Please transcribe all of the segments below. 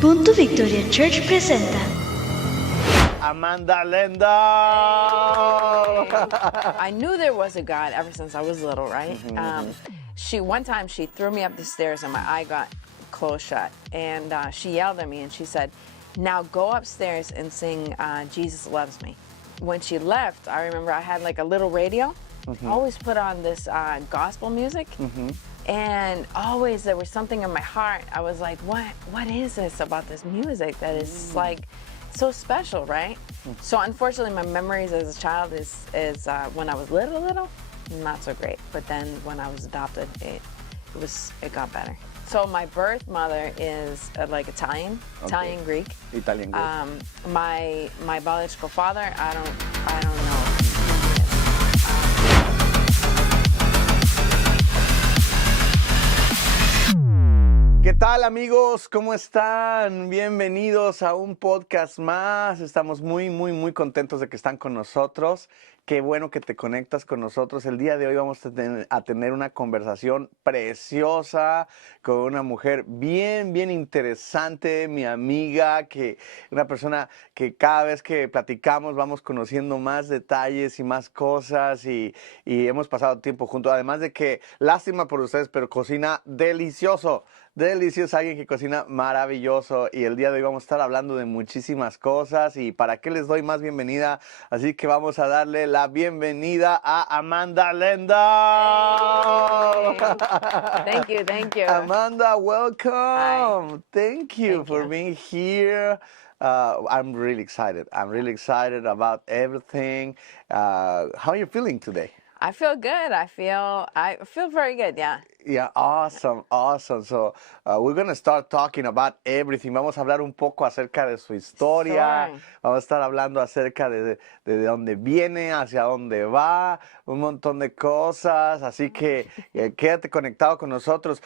Punto Victoria Church presenta Amanda Lendof. I knew there was a God ever since I was little, right? One time she threw me up the stairs and my eye got closed shut, and she yelled at me and she said, "Now go upstairs and sing Jesus Loves Me." When she left, I remember I had like a little radio. Always put on this gospel music, and always there was something in my heart. I was like, what is this about this music that is like so special, right? So unfortunately, my memories as a child is when I was little, not so great. But then when I was adopted, it got better. So my birth mother is like Italian Greek. Italian Greek. My biological father, I don't know. ¿Qué tal, amigos? ¿Cómo están? Bienvenidos a un podcast más. Estamos muy contentos de que están con nosotros. Qué bueno que te conectas con nosotros. El día de hoy vamos a tener una conversación preciosa con una mujer bien interesante, mi amiga, una persona que cada vez que platicamos vamos conociendo más detalles y más cosas y hemos pasado tiempo juntos. Además de que, lástima por ustedes, pero cocina delicioso. Delicioso, alguien que cocina maravilloso, y el día de hoy vamos a estar hablando de muchísimas cosas. ¿Y para qué les doy más bienvenida? Así que vamos a darle la bienvenida a Amanda Lendof. Thank you. Amanda, welcome. Hi. Thank you for being here. I'm really excited. I'm really excited about everything. How are you feeling today? I feel good. I feel very good. Yeah. Yeah, awesome. So we're going to start talking about everything. Vamos a hablar un poco acerca de su historia. Sure. Vamos a estar hablando acerca de dónde viene, hacia dónde va, un montón de cosas. Así que quédate conectado con nosotros.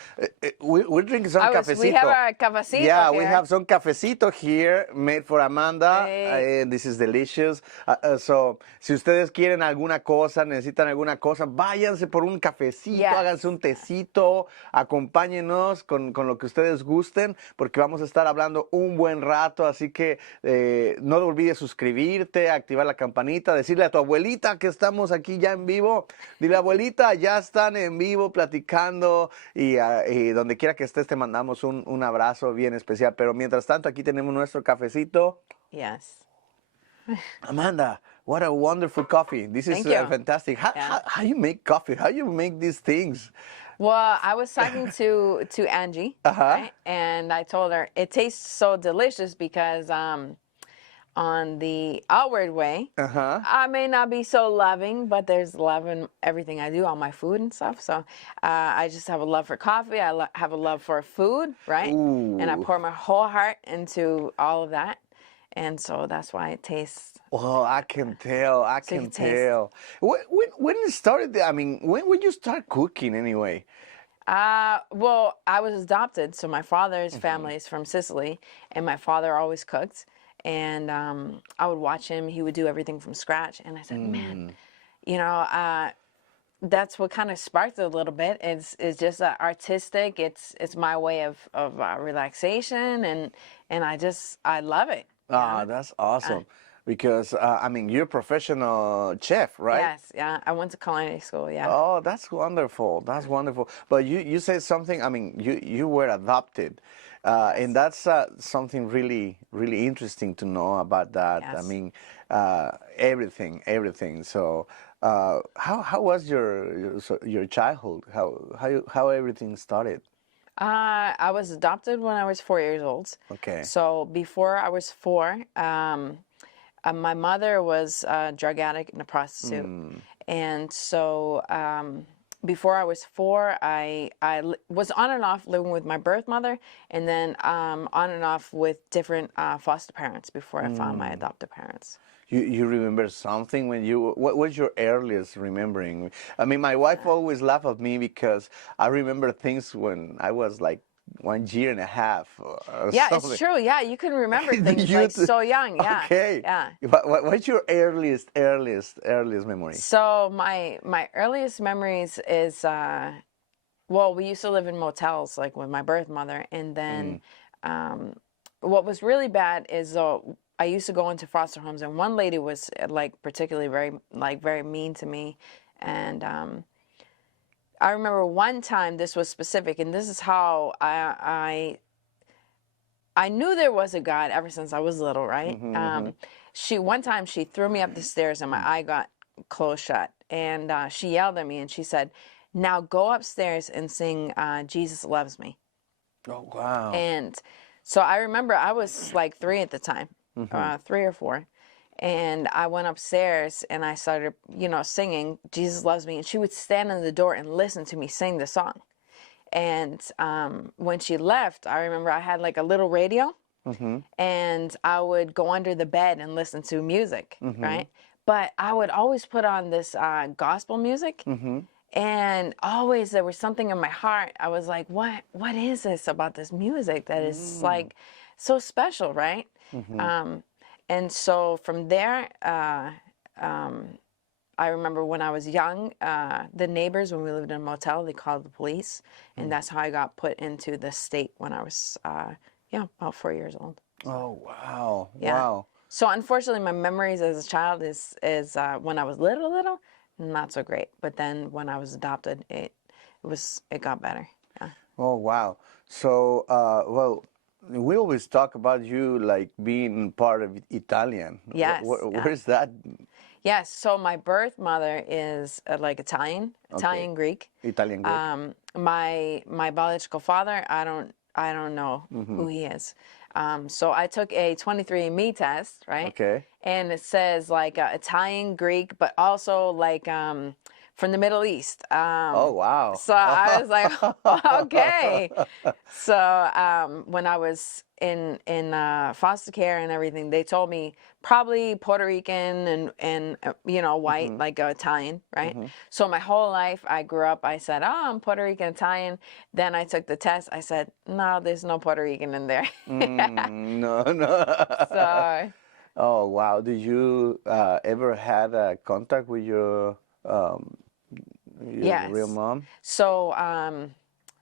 We're drinking some cafecito. We have our cafecito Yeah, here. we have some cafecito here made for Amanda. Hey. This is delicious. So, si ustedes quieren alguna cosa, necesitan alguna cosa, váyanse por un cafecito, Yes. háganse un tecito, acompáñenos con lo que ustedes gusten, porque vamos a estar hablando un buen rato. Así que no olvides suscribirte, activar la campanita, decirle a tu abuelita que estamos aquí ya en vivo. Dile, abuelita, ya están en vivo platicando, y donde quiera que estés te mandamos un abrazo bien especial. Pero mientras tanto, aquí tenemos nuestro cafecito. Yes. Amanda, what a wonderful coffee. This is Thank you. fantastic. How you make coffee? How you make these things? Well, I was talking to Angie, right? And I told her it tastes so delicious because on the outward way, I may not be so loving, but there's love in everything I do, all my food and stuff. So I just have a love for coffee. I have a love for food, right? Ooh. And I pour my whole heart into all of that. And so that's why it tastes. Well, I can tell. I So you can can taste. tell. When it started, I mean, when you start cooking anyway? Well, I was adopted, so my father's family is from Sicily, and my father always cooked. And I would watch him. He would do everything from scratch. And I said, man, that's what kind of sparked it a little bit. It's just artistic. It's my way of relaxation, and I love it. Ah, that's awesome. Because, I mean, you're a professional chef, right? Yes, yeah. I went to culinary school, yeah. Oh, that's wonderful. That's wonderful. But you said something, I mean, you were adopted. And that's something really interesting to know about that. Yes. I mean, everything. So, how was your childhood? How everything started? I was adopted when I was 4 years old. Okay. So before I was 4, my mother was a drug addict and a prostitute. And so before I was 4, I was on and off living with my birth mother, and then on and off with different foster parents before I found my adoptive parents. You remember something what was your earliest remembering? I mean, my wife always laughed at me because I remember things when I was like 1 year and a half. Yeah, something. it's true. Yeah, you can remember things like so young. Yeah. Okay. Yeah. What's your earliest memory? So my earliest memories is well, we used to live in motels like with my birth mother, and then what was really bad is I used to go into foster homes, and one lady was like particularly very mean to me, and I remember one time, this was specific, and this is how I knew there was a God ever since I was little, right? One time she threw me up the stairs and my eye got closed shut, and she yelled at me and she said, "Now go upstairs and sing Jesus Loves Me." Oh, wow. And so I remember I was like 3 at the time, 3 or 4. And I went upstairs and I started, singing Jesus Loves Me. And she would stand in the door and listen to me sing the song. And when she left, I remember I had like a little radio, and I would go under the bed and listen to music, right? But I would always put on this gospel music. And always there was something in my heart. I was like, what is this about this music that is like so special, right? And so from there, I remember when I was young, the neighbors, when we lived in a motel, they called the police. And that's how I got put into the state when I was, about 4 years old. Oh, wow. Yeah. Wow. So unfortunately, my memories as a child is when I was little, not so great. But then when I was adopted, it got better. Yeah. Oh, wow. So, well, we always talk about you like being part of Italian. Yes. Where's that? Yes. So my birth mother is like Italian Greek. Italian Greek. My biological father, I don't know who he is. So I took a 23andMe test, right? Okay. And it says like Italian, Greek, but also like from the Middle East. Oh, wow. So I was like, okay. So when I was in foster care and everything, they told me probably Puerto Rican and white, like Italian, right? So my whole life I grew up, I said, oh, I'm Puerto Rican, Italian. Then I took the test. I said, no, there's no Puerto Rican in there. No. So. Oh, wow. Did you ever had contact with your Yes. real mom? So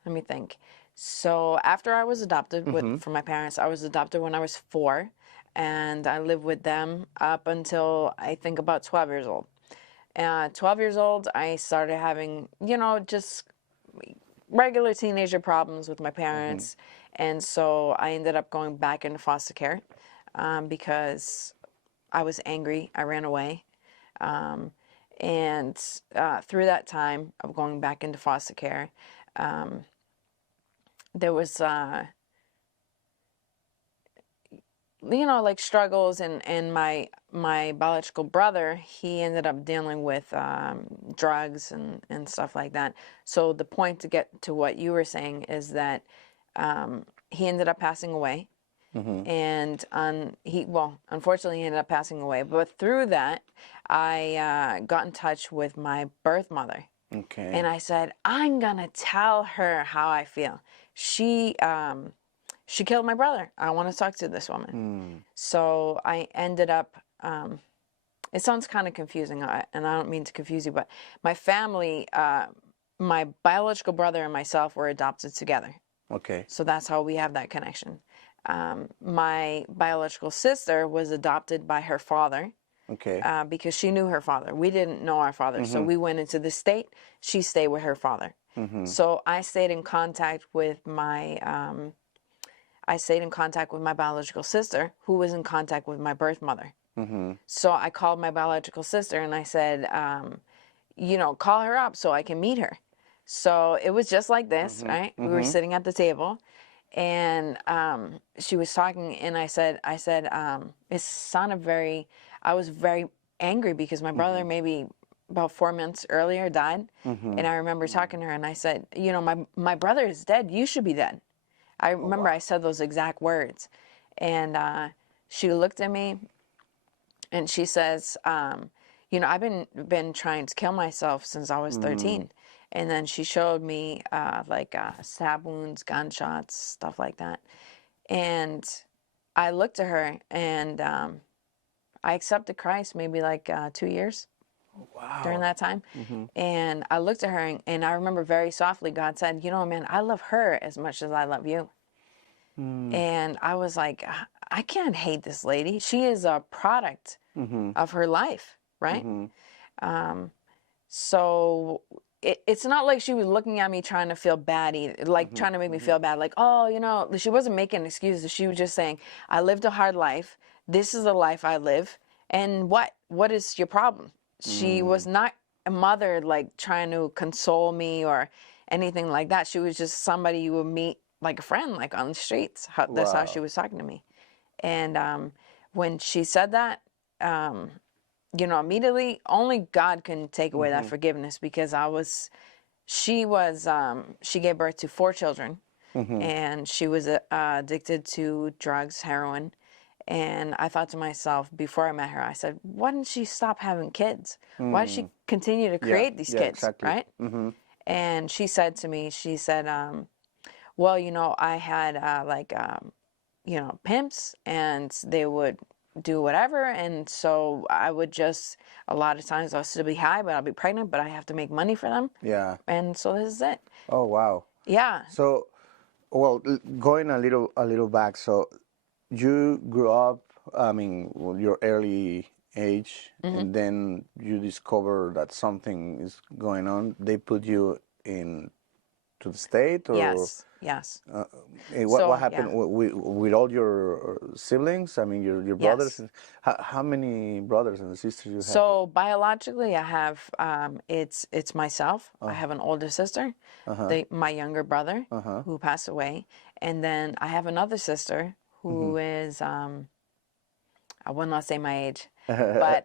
let me think. So after I was adopted from my parents, I was adopted when I was 4, and I lived with them up until I think about 12 years old. 12 years old, I started having, just regular teenager problems with my parents. And so I ended up going back into foster care because I was angry. I ran away. And through that time of going back into foster care, there was, like struggles, and my biological brother, he ended up dealing with drugs and stuff like that. So the point to get to what you were saying is that he ended up passing away. And unfortunately, he ended up passing away. But through that, I got in touch with my birth mother. Okay. And I said, I'm gonna tell her how I feel. She killed my brother. I want to talk to this woman. So I ended up. It sounds kind of confusing, and I don't mean to confuse you, but my family, my biological brother and myself were adopted together. Okay. So that's how we have that connection. My biological sister was adopted by her father. Okay. Because she knew her father. We didn't know our father. So we went into the state. She stayed with her father. So I stayed in contact with my biological sister, who was in contact with my birth mother. So I called my biological sister and I said, call her up so I can meet her. So it was just like this, right? We were sitting at the table. And she was talking, and I said, it sounded I was very angry because my brother maybe about 4 months earlier died. And I remember talking to her, and I said, my brother is dead. You should be dead. I remember I said those exact words. And she looked at me, and she says, I've been trying to kill myself since I was 13. And then she showed me stab wounds, gunshots, stuff like that. And I looked at her, and I accepted Christ maybe 2 years during that time. And I looked at her, and I remember very softly God said, man, I love her as much as I love you. And I was like, I can't hate this lady. She is a product of her life, right? So it's not like she was looking at me trying to feel bad either, like trying to make me feel bad. Like, oh, you know, she wasn't making excuses. She was just saying, I lived a hard life. This is the life I live. And what is your problem? She was not a mother like trying to console me or anything like that. She was just somebody you would meet like a friend, like on the streets. That's how she was talking to me. And when she said that, you know, immediately, only God can take away that forgiveness, because she gave birth to 4 children, and she was addicted to drugs, heroin. And I thought to myself, before I met her, I said, why didn't she stop having kids? Why did she continue to create these kids, exactly. right? And she said to me, well, you know, I had you know, pimps, and they would do whatever, and so I would just, a lot of times I'll still be high, but I'll be pregnant, but I have to make money for them. Yeah. And so this is it. Oh, wow. Yeah. So, well, going a little back, so you grew up, I mean, your early age, and then you discover that something is going on. They put you in to the state, or Yes. what happened with all your siblings? I mean, your brothers. Yes. How many brothers and sisters you have? So biologically, I have it's myself. I have an older sister, my younger brother who passed away, and then I have another sister who is I will not say my age, but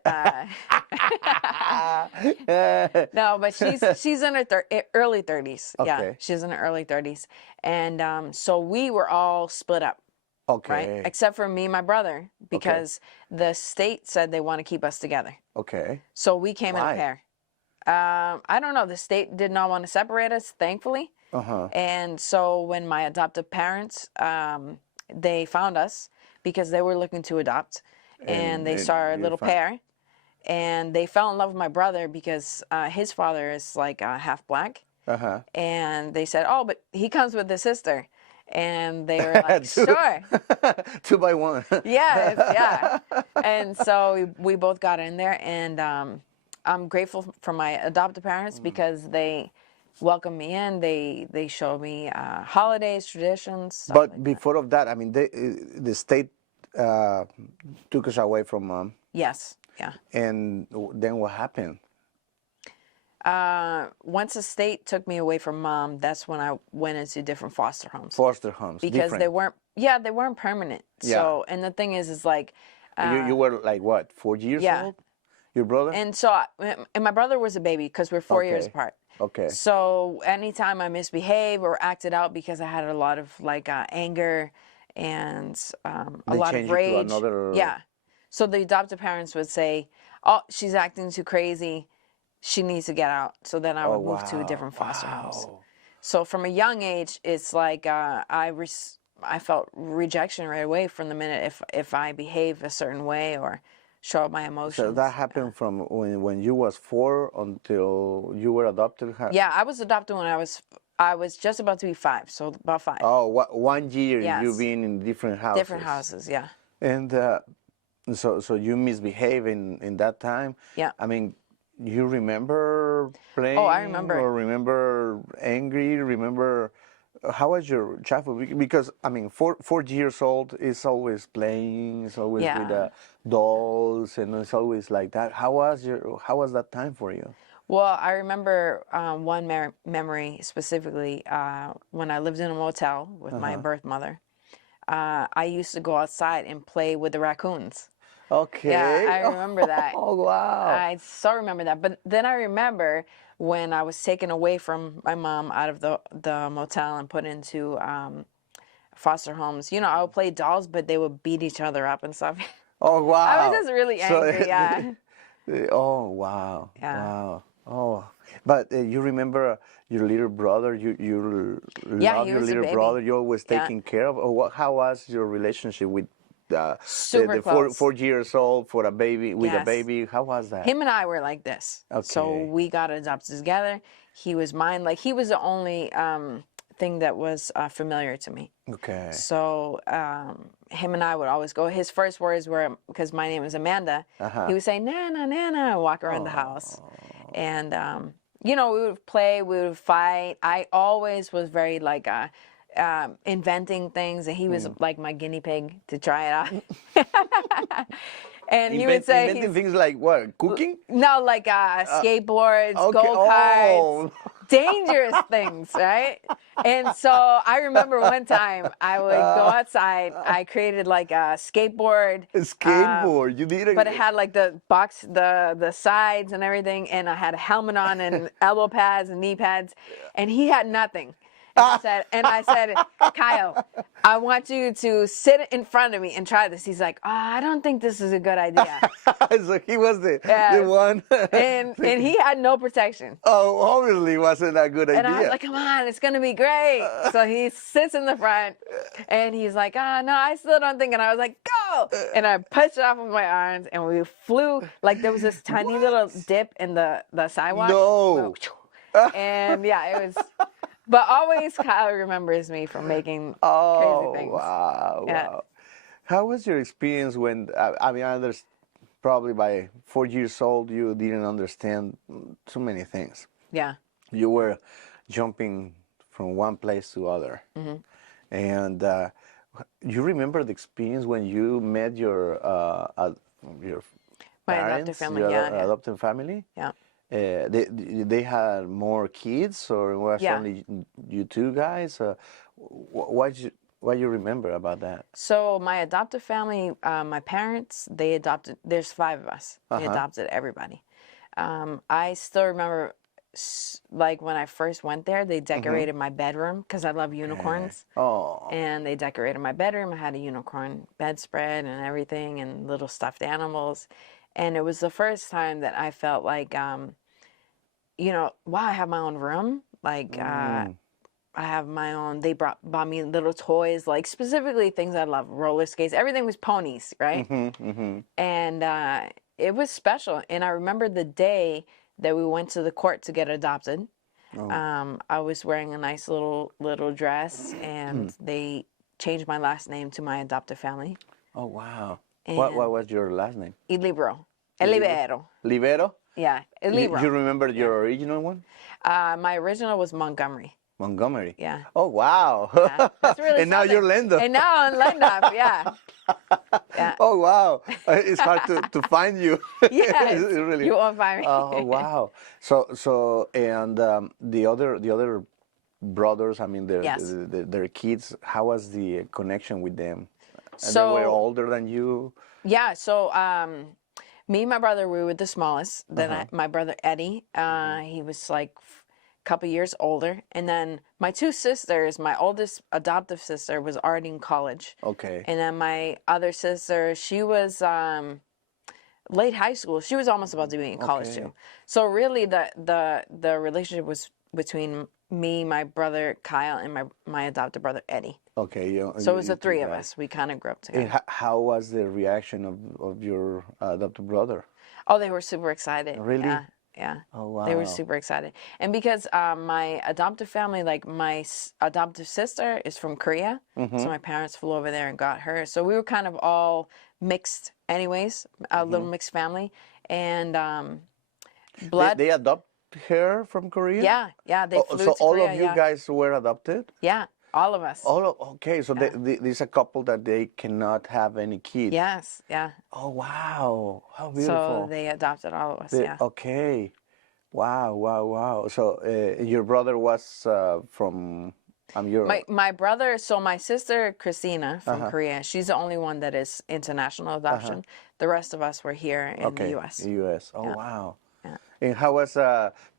no, but she's in her early 30s. Okay. Yeah, she's in her early 30s, and so we were all split up. Okay. Right, except for me and my brother, because the state said they want to keep us together. Okay. So we came in a Why? pair. I don't know. The state did not want to separate us, thankfully. And so when my adoptive parents, they found us because they were looking to adopt, and they saw our little pair, and they fell in love with my brother because his father is like half black. And they said, oh, but he comes with his sister. And they were like, sure. 2 by 1. Yeah. And so we both got in there, and I'm grateful for my adoptive parents because they welcomed me in. They showed me holidays, traditions. Stuff But like before of that, I mean, the state took us away from mom. Yes. Yeah. And then what happened? Once the state took me away from mom, that's when I went into different foster homes. Foster homes, because different. they weren't permanent. Yeah. So, and the thing is like, you were like what, 4 years old? Your brother? And so, and my brother was a baby because we're 4 years apart. Okay. So anytime I misbehaved or acted out because I had a lot of like anger and a lot of rage. You to another... Yeah. So the adoptive parents would say, "Oh, she's acting too crazy. She needs to get out." So then I would move to a different foster homes. So from a young age, it's like I felt rejection right away from the minute if I behave a certain way or show up my emotions. So that happened from when you was 4 until you were adopted? Yeah, I was adopted when I was just about to be 5, so about 5. Oh, 1 year you've Yes. been in different houses. Different houses, yeah. And so you misbehave in that time? Yeah. I mean, you remember playing? Oh, I remember. Or remember angry? Remember, how was your childhood? Because, I mean, 4 years old is always playing, it's always with dolls, and it's always like that. How was that time for you? Well, I remember one memory specifically when I lived in a motel with my birth mother. I used to go outside and play with the raccoons. Okay. Yeah, I remember that. Oh, wow. I so remember that. But then I remember when I was taken away from my mom out of the motel and put into foster homes. You know, I would play dolls, but they would beat each other up and stuff. Oh, wow. I was just really angry, yeah. Oh, wow. Yeah. Wow. Oh, but you remember your little brother? You love your little brother. You always taking care of. Or how was your relationship with Super the close. 4 years old for a baby with a Yes. baby? How was that? Him and I were like this. Okay. So we got adopted together. He was mine. Like he was the only thing that was familiar to me. Okay. So him and I would always go. His first words were, because my name is Amanda, he would say, Nana, Nana, walk around the house. And, we would play, we would fight. I always was very like inventing things, and he was like my guinea pig to try it out. And he would say, inventing things like what? Cooking? No, like skateboards, okay. go-karts, dangerous things, right? And so I remember one time I would go outside. I created like a skateboard. A skateboard? You did it? But it had like the box, the sides and everything, and I had a helmet on and elbow pads and knee pads, and he had nothing. And I said, Kyle, I want you to sit in front of me and try this. He's like, I don't think this is a good idea. So he was the one. and he had no protection. Oh, obviously wasn't a good idea. And I was like, come on, it's going to be great. So he sits in the front, and he's like, no, I still don't think. And I was like, go. And I pushed it off with my arms, and we flew. Like there was this tiny little dip in the sidewalk. No. And yeah, it was... But always Kyle remembers me from making crazy things. Wow. How was your experience when, there's probably by 4 years old, you didn't understand too many things. Yeah. You were jumping from one place to other. And you remember the experience when you met your My parents, adoptive family, your adoptive family? Yeah. They had more kids, or it was only you two guys? What you remember about that? So my adoptive family, my parents, they adopted. There's 5 of us. They adopted everybody. I still remember, like when I first went there, they decorated my bedroom because I love unicorns. Oh. And they decorated my bedroom. I had a unicorn bedspread and everything, and little stuffed animals. And it was the first time that I felt like, wow, I have my own room. Like, I have my own, they bought me little toys, like specifically things I love, roller skates. Everything was ponies, right? And it was special. And I remember the day that we went to the court to get adopted. I was wearing a nice little dress, and they changed my last name to my adoptive family. Oh, wow. What was your last name? Libero. Libero. Libero? Yeah, Libero. You remember your original one? My original was Montgomery. Montgomery? Yeah. Oh, wow. Yeah, that's really And now you're Lendof. And now I'm Lendof, yeah. Oh, wow. It's hard to find you. Yeah, really... you won't find me. Oh, wow. So and the other brothers, their kids, how was the connection with them? And they were older than you? Yeah, so me and my brother, we were the smallest. Then my brother Eddie, he was like a couple years older. And then my 2 sisters, my oldest adoptive sister was already in college. Okay. And then my other sister, she was late high school. She was almost about to be in college too. So really the relationship was between me, my brother Kyle, and my adopted brother Eddie. Okay. So it was the 3 of us. We kind of grew up together. And how was the reaction of your adopted brother? Oh, they were super excited. Really? Yeah. Oh, wow. They were super excited. And because my adoptive family, like my adoptive sister is from Korea. So my parents flew over there and got her. So we were kind of all mixed anyways, a little mixed family. And blood. They adopt her from Korea? Yeah. They flew to so all Korea, of you guys were adopted? Yeah, all of us. Okay, so there's a couple that they cannot have any kids. Yes, yeah. Oh, wow. How beautiful. So they adopted all of us, yeah. Okay. Wow. So your brother was from... My brother, so my sister Christina from Korea, she's the only one that is international adoption. The rest of us were here in the U.S. U.S. Oh, wow. Yeah. And how was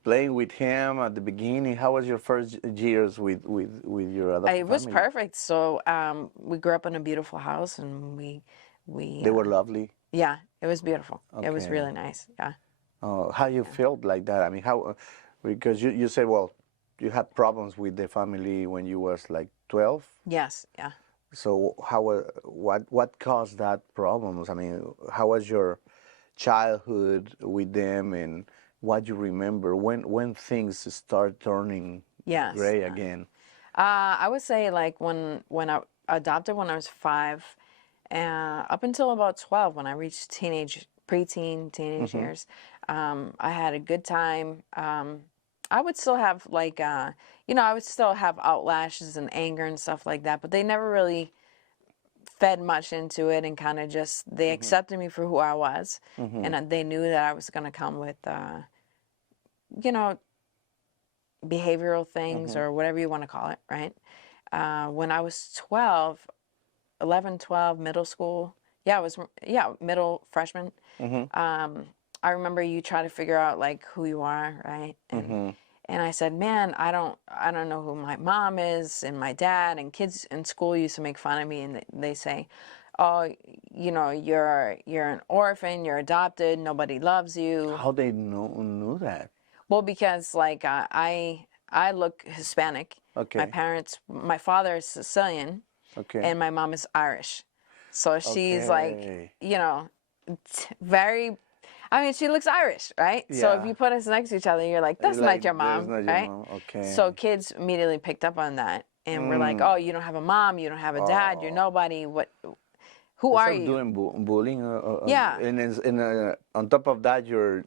playing with him at the beginning? How was your first years with your adopted family? It was perfect. So we grew up in a beautiful house, and we They were lovely? Yeah, it was beautiful. It was really nice, yeah. Oh, how you felt like that? I mean, how, because you said, well, you had problems with the family when you was like 12? Yes, yeah. So what caused that problems? I mean, how was your childhood with them, and what you remember when things start turning gray again? I would say like when I adopted when I was 5, up until about 12 when I reached preteen, teenage years. I had a good time. I would still have like, I would still have outlashes and anger and stuff like that, but they never really fed much into it and kind of just, they accepted me for who I was. And they knew that I was going to come with, you know, behavioral things or whatever you want to call it, right? When I was 11, 12, middle school. Middle freshman. I remember you try to figure out like who you are, right? And I said, man, I don't know who my mom is and my dad, and kids in school used to make fun of me, and they say, oh, you're an orphan, you're adopted, nobody loves you. How they knew that? Well, because like I look Hispanic. Okay. My father is Sicilian. Okay. And my mom is Irish. So she's like, very, she looks Irish, right? So if you put us next to each other, you're like, that's not your mom, right? Okay. So kids immediately picked up on that. And we're like, oh, you don't have a mom, you don't have a dad, you're nobody. Who are you? Doing bullying? Yeah. And on top of that, your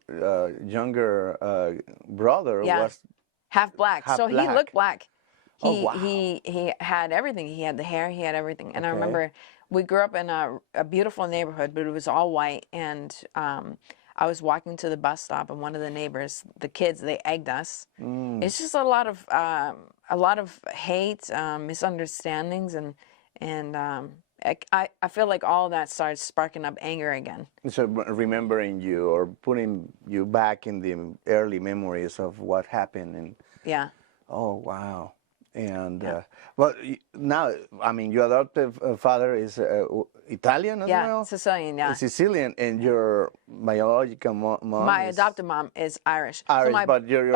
younger brother was half black. So he looked black. Wow. He had everything. He had the hair. He had everything. And I remember we grew up in a beautiful neighborhood, but it was all white. And I was walking to the bus stop, and one of the neighbors, the kids, they egged us. It's just a lot of hate, misunderstandings, and I feel like all of that started sparking up anger again. So remembering you or putting you back in the early memories of what happened. And oh, wow. And well, now, your adoptive father is Italian as well? Yeah, Sicilian, yeah. Sicilian, and your biological mom My adopted mom is Irish. Irish, so but your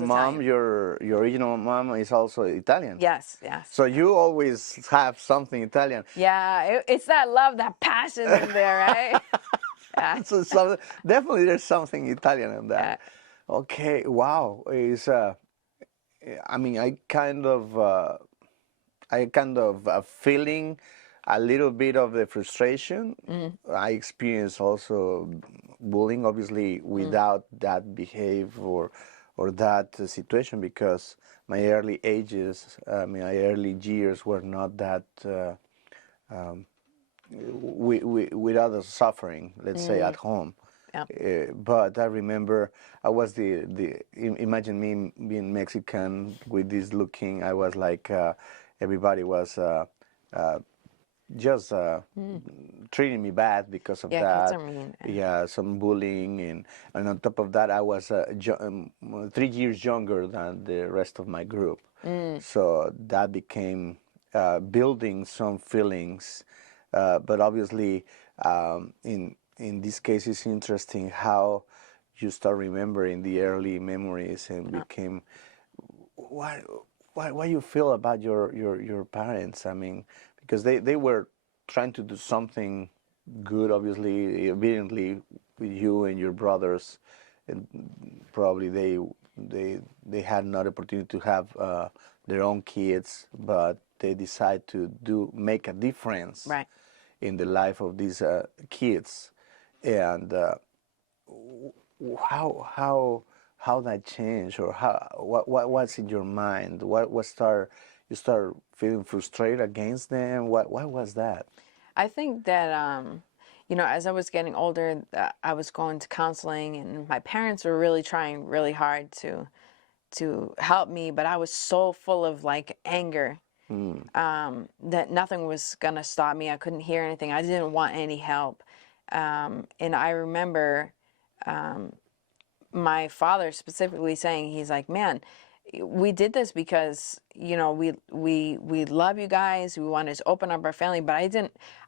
mom, Italian. your original mom is also Italian. Yes. So you always have something Italian. Yeah, it's that love, that passion in there, right? Yeah. So definitely there's something Italian in that. Yeah. Okay, wow. I kind of feeling a little bit of the frustration. I experienced also bullying, obviously, without that behavior or that situation, because my early years were not that without the suffering, let's say, at home. Yeah. But I remember I was imagine me being Mexican with this looking. I was like everybody was just treating me bad because of that. Kids are mean. Yeah, some bullying, and on top of that, I was 3 years younger than the rest of my group. So that became building some feelings, but obviously in this case, it's interesting how you start remembering the early memories and became what you feel about your parents. Because they were trying to do something good, obviously, evidently, with you and your brothers, and probably they had not opportunity to have their own kids, but they decide to make a difference in the life of these kids. And how that changed, or what's in your mind? You start feeling frustrated against them? What was that? I think that as I was getting older, I was going to counseling, and my parents were really trying really hard to help me, but I was so full of like anger that nothing was gonna stop me. I couldn't hear anything. I didn't want any help. And I remember my father specifically saying, he's like, man, we did this because, we love you guys. We wanted to open up our family, but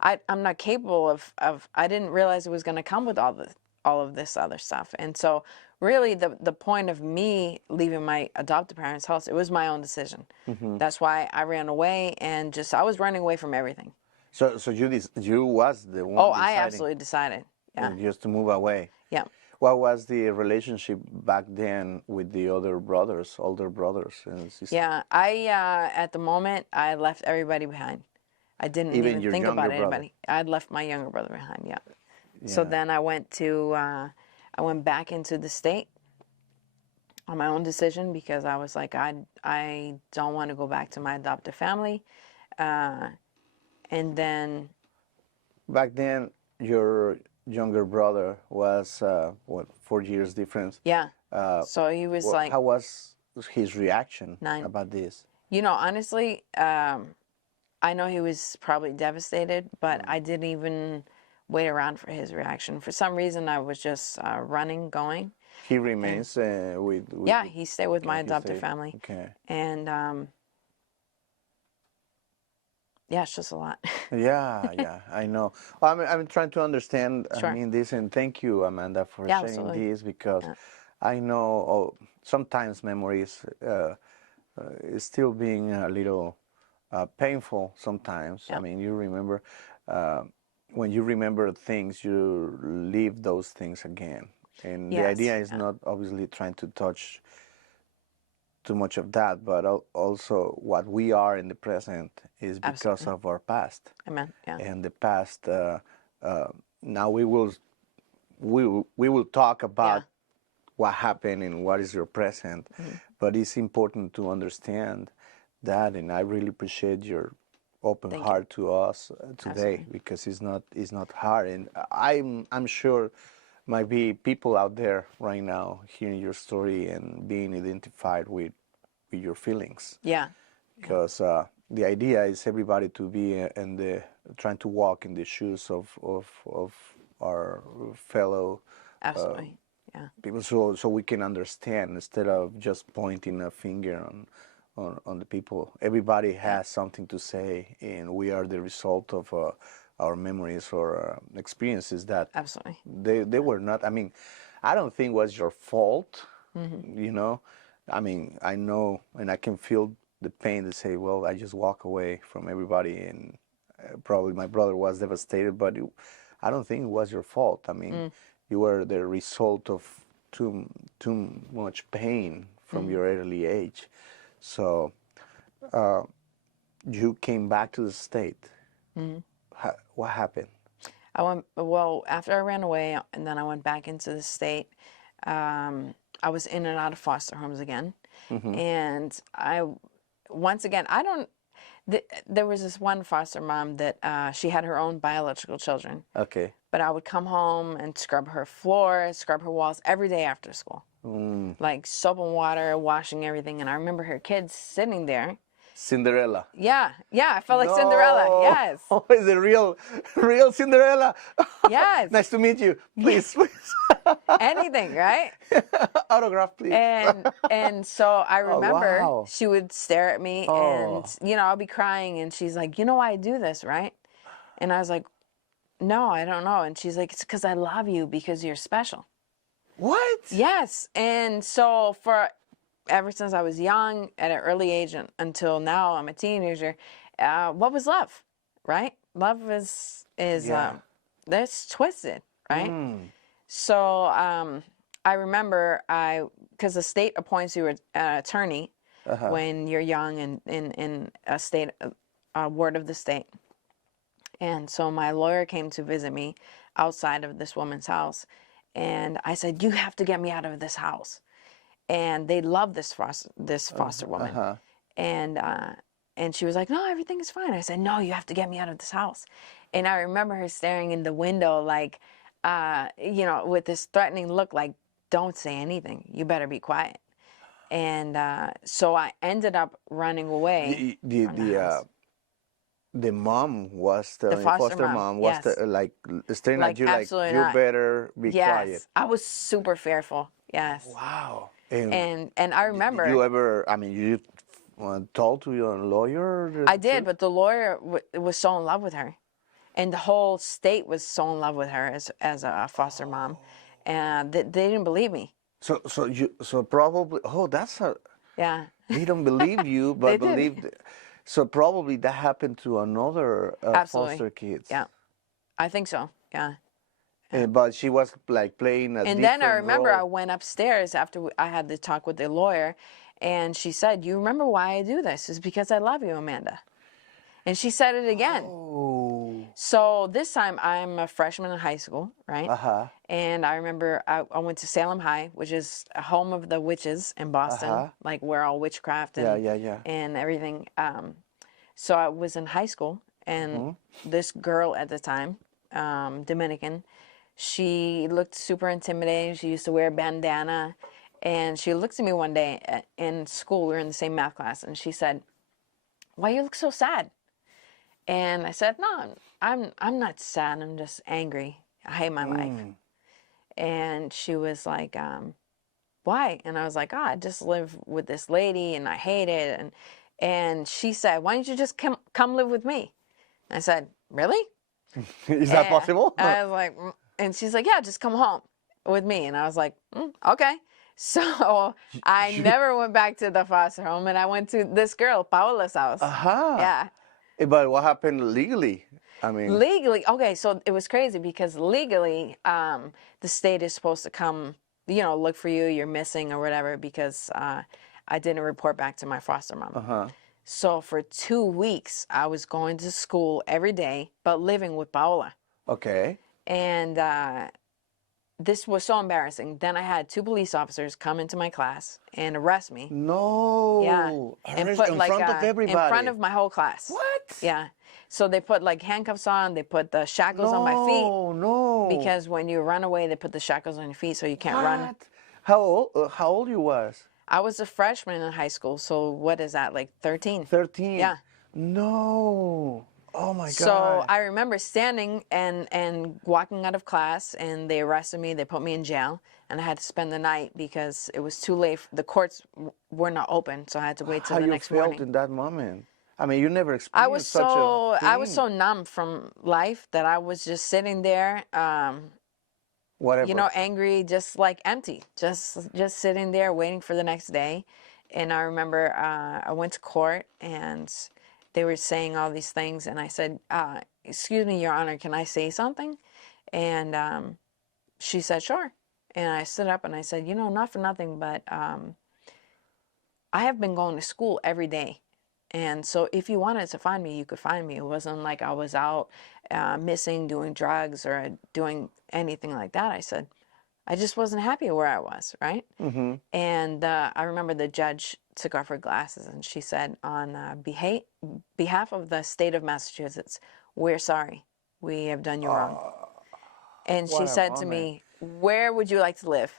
I'm not capable of I didn't realize it was going to come with all of this other stuff. And so really the point of me leaving my adoptive parents' house, it was my own decision. That's why I ran away, and I was running away from everything. So you was the one. Oh, I absolutely decided. Yeah. Just to move away. Yeah. What was the relationship back then with the other brothers, older brothers and sisters? Yeah, I at the moment I left everybody behind. I didn't Even even your think younger about brother? anybody. I'd left my younger brother behind. Yeah. So Yeah. then I went back into the state on my own decision because I was like, I don't want to go back to my adopted family. And then, Back then, your younger brother was, what, 4 years difference? yeah. Uh, So he was like, how was his reaction 9. about this? Honestly, I know he was probably devastated, but I didn't even wait around for his reaction. For some reason, I was just going. He remains with Yeah, he stayed with my he adopted stayed. family. Okay. And yeah, it's just a lot. Yeah, I know. Well, I'm trying to understand. Sure. I mean this, and thank you, Amanda, for Yeah, sharing absolutely. this because Yeah. I know sometimes memories is still being a little painful. Sometimes, Yeah. I mean, you remember when you remember things, you live those things again, and the Yes, idea is yeah. not obviously trying to touch too much of that, but also what we are in the present is because Absolutely. of our past. Amen. Yeah. And the past. Now we will talk about what happened and what is your present, but it's important to understand that. And I really appreciate your open Thank heart to us today Absolutely. because it's not hard. And I'm sure might be people out there right now hearing your story and being identified with your feelings. Yeah. Because the idea is everybody to be in the trying to walk in the shoes of our fellow Absolutely. Yeah. people, so we can understand instead of just pointing a finger on the people. Everybody has something to say, and we are the result of our memories or experiences that Absolutely. they were not. I mean, I don't think it was your fault. You know, I mean, I know and I can feel the pain to say, well, I just walk away from everybody, and probably my brother was devastated, but I don't think it was your fault. I mean, you were the result of too much pain from your early age. So you came back to the state. What happened? After I ran away and then I went back into the state, I was in and out of foster homes again. And once again, there was this one foster mom that she had her own biological children. Okay. But I would come home and scrub her floor, scrub her walls every day after school. Like soap and water, washing everything. And I remember her kids sitting there. Cinderella. Yeah, I felt like Cinderella. Yes. Oh, is the real Cinderella? Yes. Nice to meet you. Please. Anything, right? Autograph, please. And so I remember wow. she would stare at me and, I'll be crying and she's like, you know why I do this, right? And I was like, no, I don't know. And she's like, it's because I love you because you're special. What? Yes. And so ever since I was young, at an early age until now, I'm a teenager, what was love, right? Love is that's twisted, right? So I remember because the state appoints you an attorney when you're young and in a state, ward of the state. And so my lawyer came to visit me outside of this woman's house. And I said, you have to get me out of this house. And they love this foster woman. And she was like, no, everything is fine. I said, no, you have to get me out of this house. And I remember her staring in the window like, with this threatening look like, don't say anything. You better be quiet. And so I ended up running away from the house. The mom was the foster mom was yes. staring Like, at you like you not. better be quiet. Yes, I was super fearful. Yes. Wow. And I remember. Did you ever? I mean, you told to your lawyer? I did, but the lawyer was so in love with her, and the whole state was so in love with her as a foster mom, and they didn't believe me. So probably that's a Yeah. They don't believe you, but believe. So probably that happened to another foster kids. Yeah, I think so. Yeah, But she was like playing a And different then I remember I role. went upstairs after I had the talk with the lawyer, and she said, "You remember why I do this? It's because I love you, Amanda." And she said it again. Oh. So this time I'm a freshman in high school, right? Uh-huh. And I remember I went to Salem High, which is a home of the witches in Boston, like where all witchcraft Yeah. and everything. So I was in high school, and this girl at the time, Dominican, she looked super intimidating. She used to wear a bandana, and she looked at me one day in school. We were in the same math class, and she said, "Why you look so sad?" And I said, "No, I'm not sad. I'm just angry. I hate my life." And she was like, "Why?" And I was like, "Oh, I just live with this lady, and I hate it." And she said, "Why don't you just come live with me?" And I said, "Really?" Is that possible? I was like, and she's like, "Yeah, just come home with me." And I was like, "Okay." So I never went back to the foster home, and I went to this girl, Paola's house. Yeah. But what happened legally? I mean, Legally, okay, so it was crazy because legally, the state is supposed to come, look for you, you're missing or whatever, because I didn't report back to my foster mom. So for 2 weeks, I was going to school every day, but living with Paola. okay. And this was so embarrassing. Then I had 2 police officers come into my class and arrest me. No. Yeah. And In put front of everybody. in front of my whole class. What? Yeah. So they put like handcuffs on, they put the shackles on my feet. No. Because when you run away, they put the shackles on your feet so you can't run. What? How old you was? I was a freshman in high school, so what is that, like 13? 13. Yeah. No. Oh my God. So I remember standing and walking out of class, and they arrested me. They put me in jail, and I had to spend the night because it was too late. The courts were not open, so I had to wait till the next morning. How you felt in that moment? I mean, you never experienced such a thing. I was so numb from life that I was just sitting there, Whatever. angry, just like empty, just sitting there waiting for the next day. And I remember I went to court, and they were saying all these things, and I said, "Excuse me, Your Honor, can I say something?" And she said, "Sure." And I stood up and I said, "Not for nothing, but I have been going to school every day. And so if you wanted to find me, you could find me. It wasn't like I was out missing, doing drugs or doing anything like that." I said, "I just wasn't happy where I was," right? And I remember the judge took off her glasses and she said, "On behalf of the state of Massachusetts, we're sorry. We have done you wrong." And she said to me, "Where would you like to live?"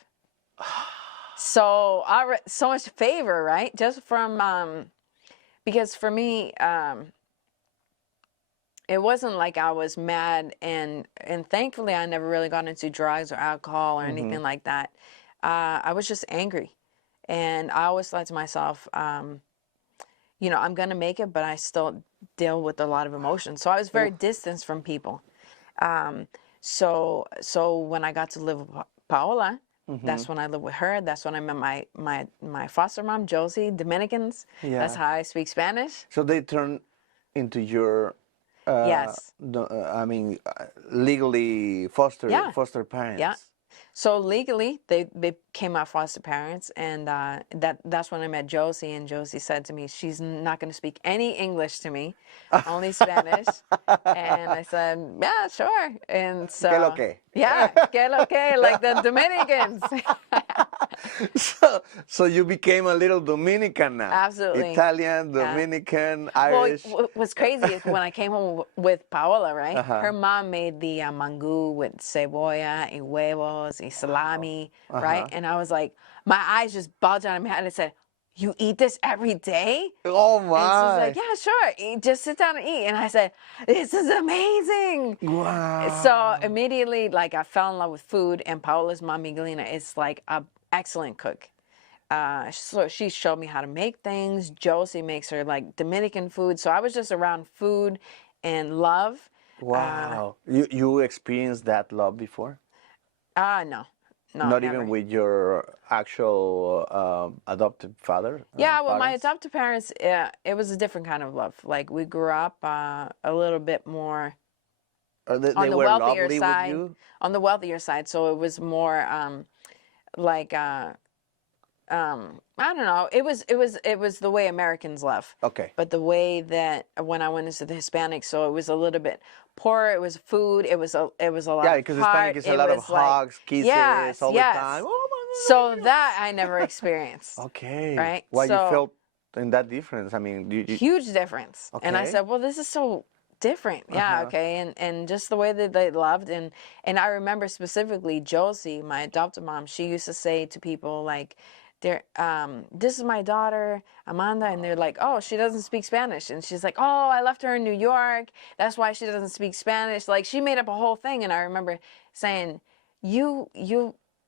So so much favor, right? Just from... because for me, it wasn't like I was mad, and thankfully I never really got into drugs or alcohol or anything like that. I was just angry, and I always thought to myself, I'm gonna make it, but I still deal with a lot of emotions. So I was very distanced from people. So when I got to live with Paola, that's when I lived with her. That's when I met my foster mom, Josie, Dominicans. Yeah. That's how I speak Spanish. So they turned into your Yes. legally foster parents. Yeah. So legally, they became my foster parents, and that's when I met Josie. And Josie said to me, she's not going to speak any English to me, only Spanish. And I said, "Yeah, sure." And so, ¿Qué lo que? Yeah, que lo que, like the Dominicans. So you became a little Dominican now. Absolutely. Italian, Dominican, Irish. Well, what's crazy is when I came home with Paola, right? Her mom made the mangú with cebolla y huevos y salami, right? And I was like, my eyes just bulged out of my head, and I said, "You eat this every day?" Oh my! And she's like, "Yeah, sure. Just sit down and eat." And I said, "This is amazing." Wow. So immediately, like, I fell in love with food, and Paola's mom, Miguelina, is like an excellent cook. So she showed me how to make things. Josie makes her like Dominican food. So I was just around food and love. Wow. You experienced that love before? No, Not never. even with your actual adoptive father? Yeah, well, my parents? adoptive parents, it was a different kind of love. Like, we grew up a little bit more on They the were wealthier lovely side. with you? On the wealthier side, so it was more like I don't know. It was the way Americans love. Okay. But the way that when I went into the Hispanic, so it was a little bit poorer. It was food. It was a lot Yeah, of because heart. Hispanic is a It lot of was like, hugs, kisses yes, all the yes. time. Oh my So that I never experienced. God. Okay. Right? Why you So- felt in that difference? I mean, Huge difference. And I Okay. said, well, this is so different. Yeah, okay. And just the way that they loved. And I remember specifically Josie, my adopted mom, she used to say to people like, this is my daughter, Amanda. And they're like, oh, she doesn't speak Spanish. And she's like, oh, I left her in New York. That's why she doesn't speak Spanish. Like she made up a whole thing. And I remember saying, you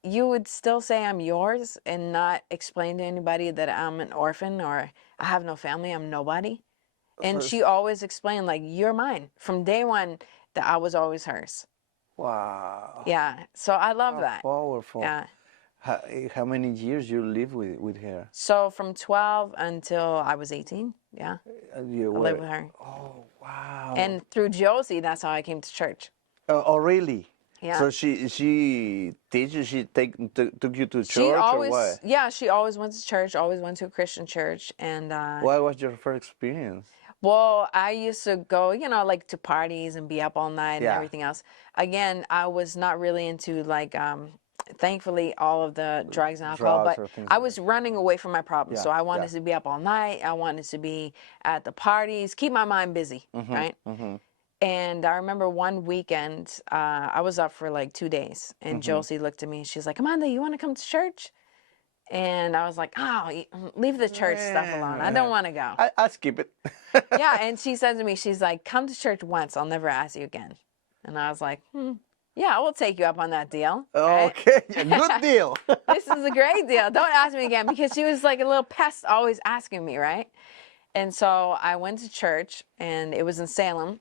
would still say I'm yours and not explain to anybody that I'm an orphan or I have no family, I'm nobody. And she always explained, like, you're mine. From day one, that I was always hers. Wow. Yeah. So I love How that. powerful. Yeah. How many years you live with her? So from 12 until I was 18. Yeah. You I lived with her. Oh, wow. And through Josie, that's how I came to church. Oh, really? Yeah. So she teaches, took you to church She always, or what? yeah, she always went to church, always went to a Christian church. And, What was your first experience? well, I used to go, like to parties and be up all night and Yeah. everything else. Again, I was not really into like, thankfully, all of the drugs and alcohol, Drugs but or things I like was running away from my problems. Yeah, So I wanted yeah. to be up all night. I wanted to be at the parties, keep my mind busy, right? Mm-hmm. And I remember one weekend, I was up for like 2 days, and Josie looked at me and she's like, Amanda, you want to come to church? And I was like, oh, leave the church stuff alone. I don't want to go. I skip it. Yeah, and she said to me, she's like, come to church once. I'll never ask you again. And I was like, yeah, we'll take you up on that deal. Right? Okay, good deal. This is a great deal. Don't ask me again, because she was like a little pest always asking me, right? And so I went to church, and it was in Salem.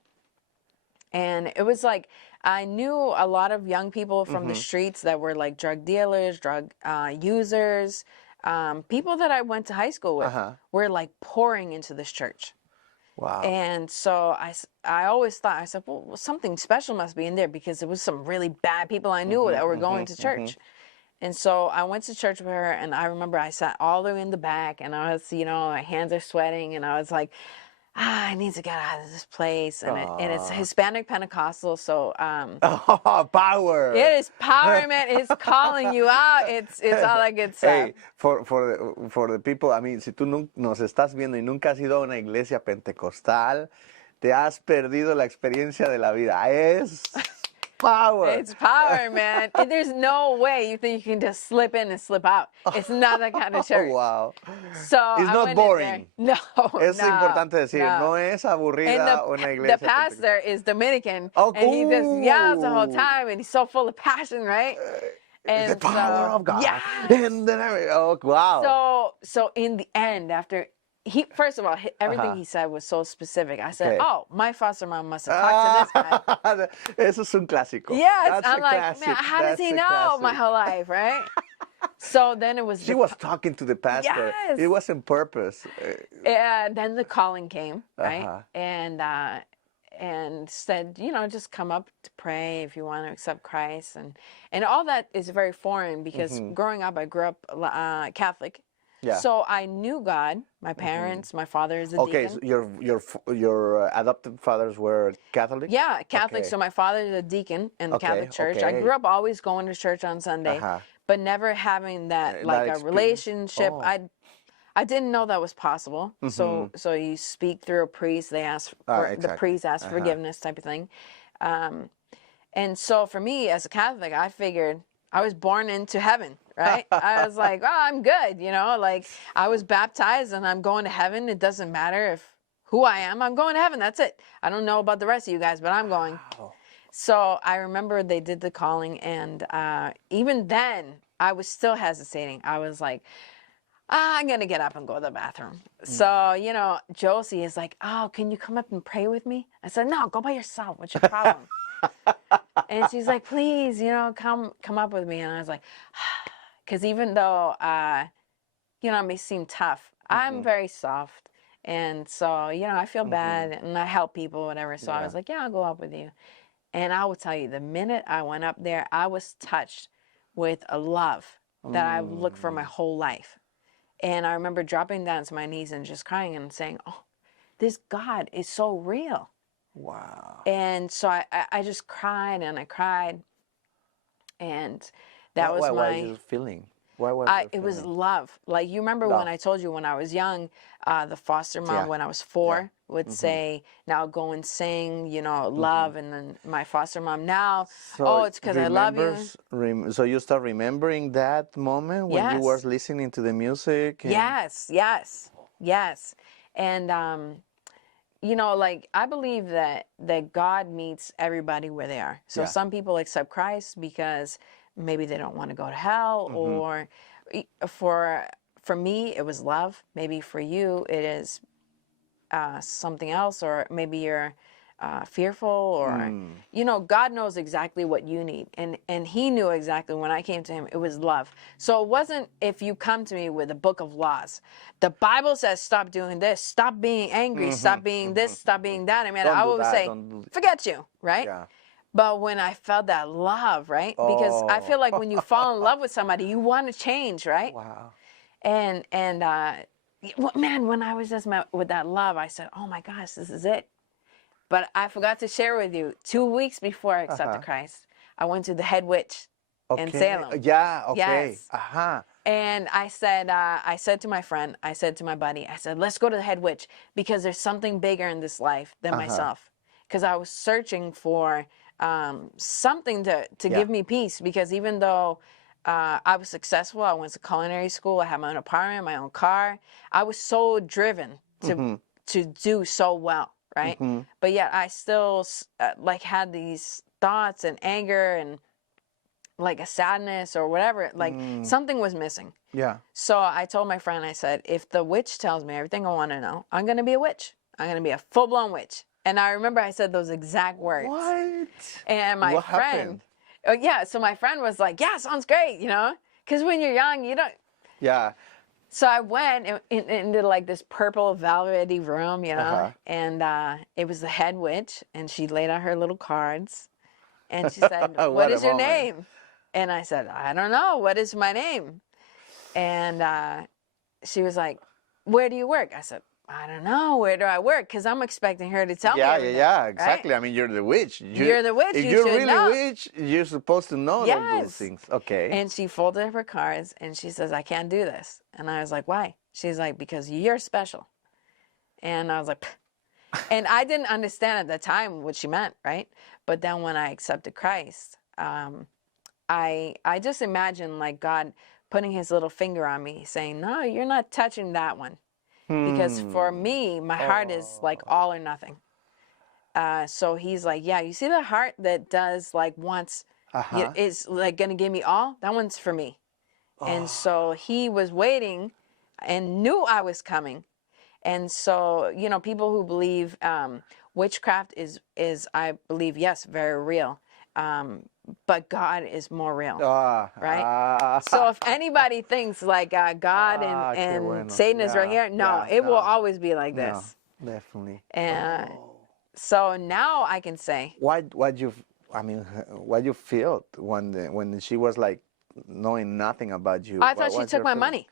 And it was like, I knew a lot of young people from the streets that were like drug dealers, drug users. People that I went to high school with were like pouring into this church. Wow. And so I always thought, I said, well, something special must be in there, because it was some really bad people I knew that were going to church. And so I went to church with her, and I remember I sat all the way in the back, and I was, my hands are sweating, and I was like, I need to get out of this place. And it's Hispanic Pentecostal, so Oh, power. it is power, man. It's calling you out. It's all I could say. Hey, for the people, I mean, si tú nos estás viendo y nunca has ido a una iglesia pentecostal, te has perdido la experiencia de la vida. Es power. It's power, man. And there's no way you think you can just slip in and slip out. It's not that kind of church. Oh, wow. So It's I not went boring. in there. No, Es no, importante decir, no es And aburrida una iglesia. the pastor is Dominican, Oh, and he just yells the whole ooh. time, and he's so full of passion, right? And the power of God. Yes. And then oh, wow. So in the end, after first of all, everything he said was so specific. I said, Okay. oh, my foster mom must have talked to this guy. Eso es un clásico. Yes, That's I'm a like, classic. man, how does That's he a know classic. my whole life, right? So then it was. She was talking to the pastor. Yes. It wasn't purpose. Then the calling came, right? Uh-huh. And said, just come up to pray if you want to accept Christ, and all that is very foreign, because growing up, I grew up Catholic. Yeah. So I knew God. My parents, my father is a Okay, deacon. so your adopted fathers were Catholic? Yeah, Catholic. Okay. So my father is a deacon in the Okay, Catholic Church. I okay. grew up always going to church on Sunday, but never having that like a experience. relationship. Oh. I didn't know that was possible. So you speak through a priest. They ask for Exactly. the priest asks forgiveness, type of thing. And so for me as a Catholic, I figured I was born into heaven, right? I was like, oh, I'm good, like I was baptized and I'm going to heaven. It doesn't matter who I am. I'm going to heaven. That's it. I don't know about the rest of you guys, but I'm going. Wow. So I remember they did the calling, and even then I was still hesitating. I was like, I'm going to get up and go to the bathroom. So, Josie is like, oh, can you come up and pray with me? I said, no, go by yourself. What's your problem? And she's like, please, come up with me. And I was like, because even though, it may seem tough, I'm very soft. And so, I feel bad and I help people, whatever. So I was like, yeah, I'll go up with you. And I will tell you, the minute I went up there, I was touched with a love that I've looked for my whole life. And I remember dropping down to my knees and just crying and saying, oh, this God is so real. Wow. And so I just cried and I cried. And that was Why my... was your feeling? Why was it was feeling? love. Like, you remember Love. when I told you when I was young, the foster mom, Yeah. when I was 4, Yeah. would say, now go and sing, you know, love. And then my foster mom now, So it's because I love you. So you start remembering that moment when you were Yes. listening to the music? And... Yes. And, you know, like, I believe that God meets everybody where they are. So Yeah. some people accept Christ because maybe they don't want to go to hell, or for me, it was love. Maybe for you, it is something else, or maybe you're fearful, or, you know, God knows exactly what you need. And he knew exactly when I came to him, it was love. So it wasn't if you come to me with a book of laws. The Bible says, stop doing this, stop being angry, stop being this, stop being that. I mean, Don't I do would that, say, don't do- forget you, right? Yeah. But when I felt that love, right? Because I feel like when you fall in love with somebody, you want to change, right? Wow. And man, when I was just met with that love, I said, oh my gosh, this is it. But I forgot to share with you, 2 weeks before I accepted Christ, I went to the head witch in Salem. Yeah, okay. Yes. And I said to my friend, I said to my buddy, I said, let's go to the head witch, because there's something bigger in this life than myself. Because I was searching for something to give me peace, because even though I was successful, I went to culinary school, I had my own apartment, my own car, I was so driven to do so well, right? But yet I still like had these thoughts and anger and like a sadness or whatever, like something was missing. Yeah. So I told my friend, I said, if the witch tells me everything I want to know, I'm going to be a witch. I'm going to be a full-blown witch. And I remember I said those exact words. What? And my What friend, happened? so my friend was like, yeah, sounds great, you know? Because when you're young, you don't. Yeah. So I went into like this purple velvety room, you know, and it was the head witch, and she laid out her little cards, and she said, what is your name? And I said, I don't know. What is my name? And she was like, where do you work? I said, I don't know. Where do I work? Because I'm expecting her to tell me everything. Yeah, exactly. Right? I mean, you're the witch. You're the witch. If you you're should really know. witch, you're supposed to know all those things. Okay. And she folded up her cards, and she says, I can't do this. And I was like, why? She's like, because you're special. And I was like, pfft. And I didn't understand at the time what she meant, right? But then when I accepted Christ, I just imagined like God putting his little finger on me, saying, no, you're not touching that one. Because for me, my heart is like all or nothing. So he's like, yeah, you see the heart that does like wants, is like going to give me all? That one's for me. And so he was waiting and knew I was coming. And so, you know, people who believe witchcraft is, I believe, yes, very real. But God is more real, right? So if anybody thinks like God and Satan is right here, no, it will always be like this. No, definitely. And so now I can say, what you feel when she was like knowing nothing about you? I thought she took my money.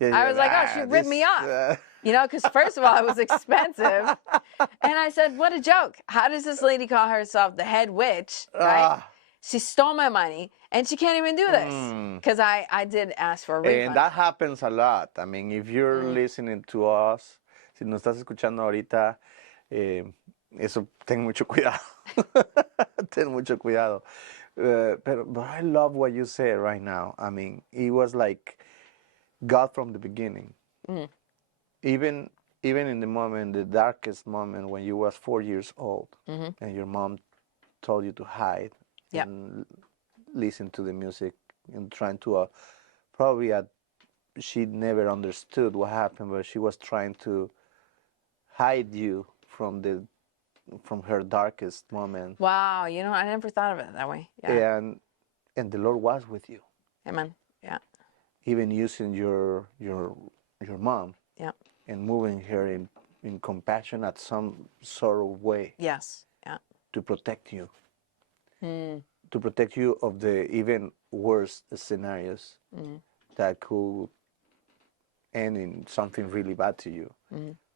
Yeah, I was like, oh, she ripped me off. You know, because first of all, it was expensive. And I said, what a joke. How does this lady call herself the head witch, right? She stole my money, and she can't even do this. Because I did ask for a refund. And that happens a lot. I mean, if you're listening to us, si nos estás escuchando ahorita, eso, ten mucho cuidado. Ten mucho cuidado. But I love what you said right now. I mean, it was like God from the beginning. Even in the moment, the darkest moment when you was 4 years old, and your mom told you to hide and listen to the music and trying to probably she never understood what happened, but she was trying to hide you from her darkest moment. Wow, you know, I never thought of it that way. Yeah. And the Lord was with you. Amen. Yeah. Even using your mom. Yeah. And moving her in compassion at some sort of way. Yes. Yeah. To protect you. to protect you of the even worst scenarios that could end in something really bad to you.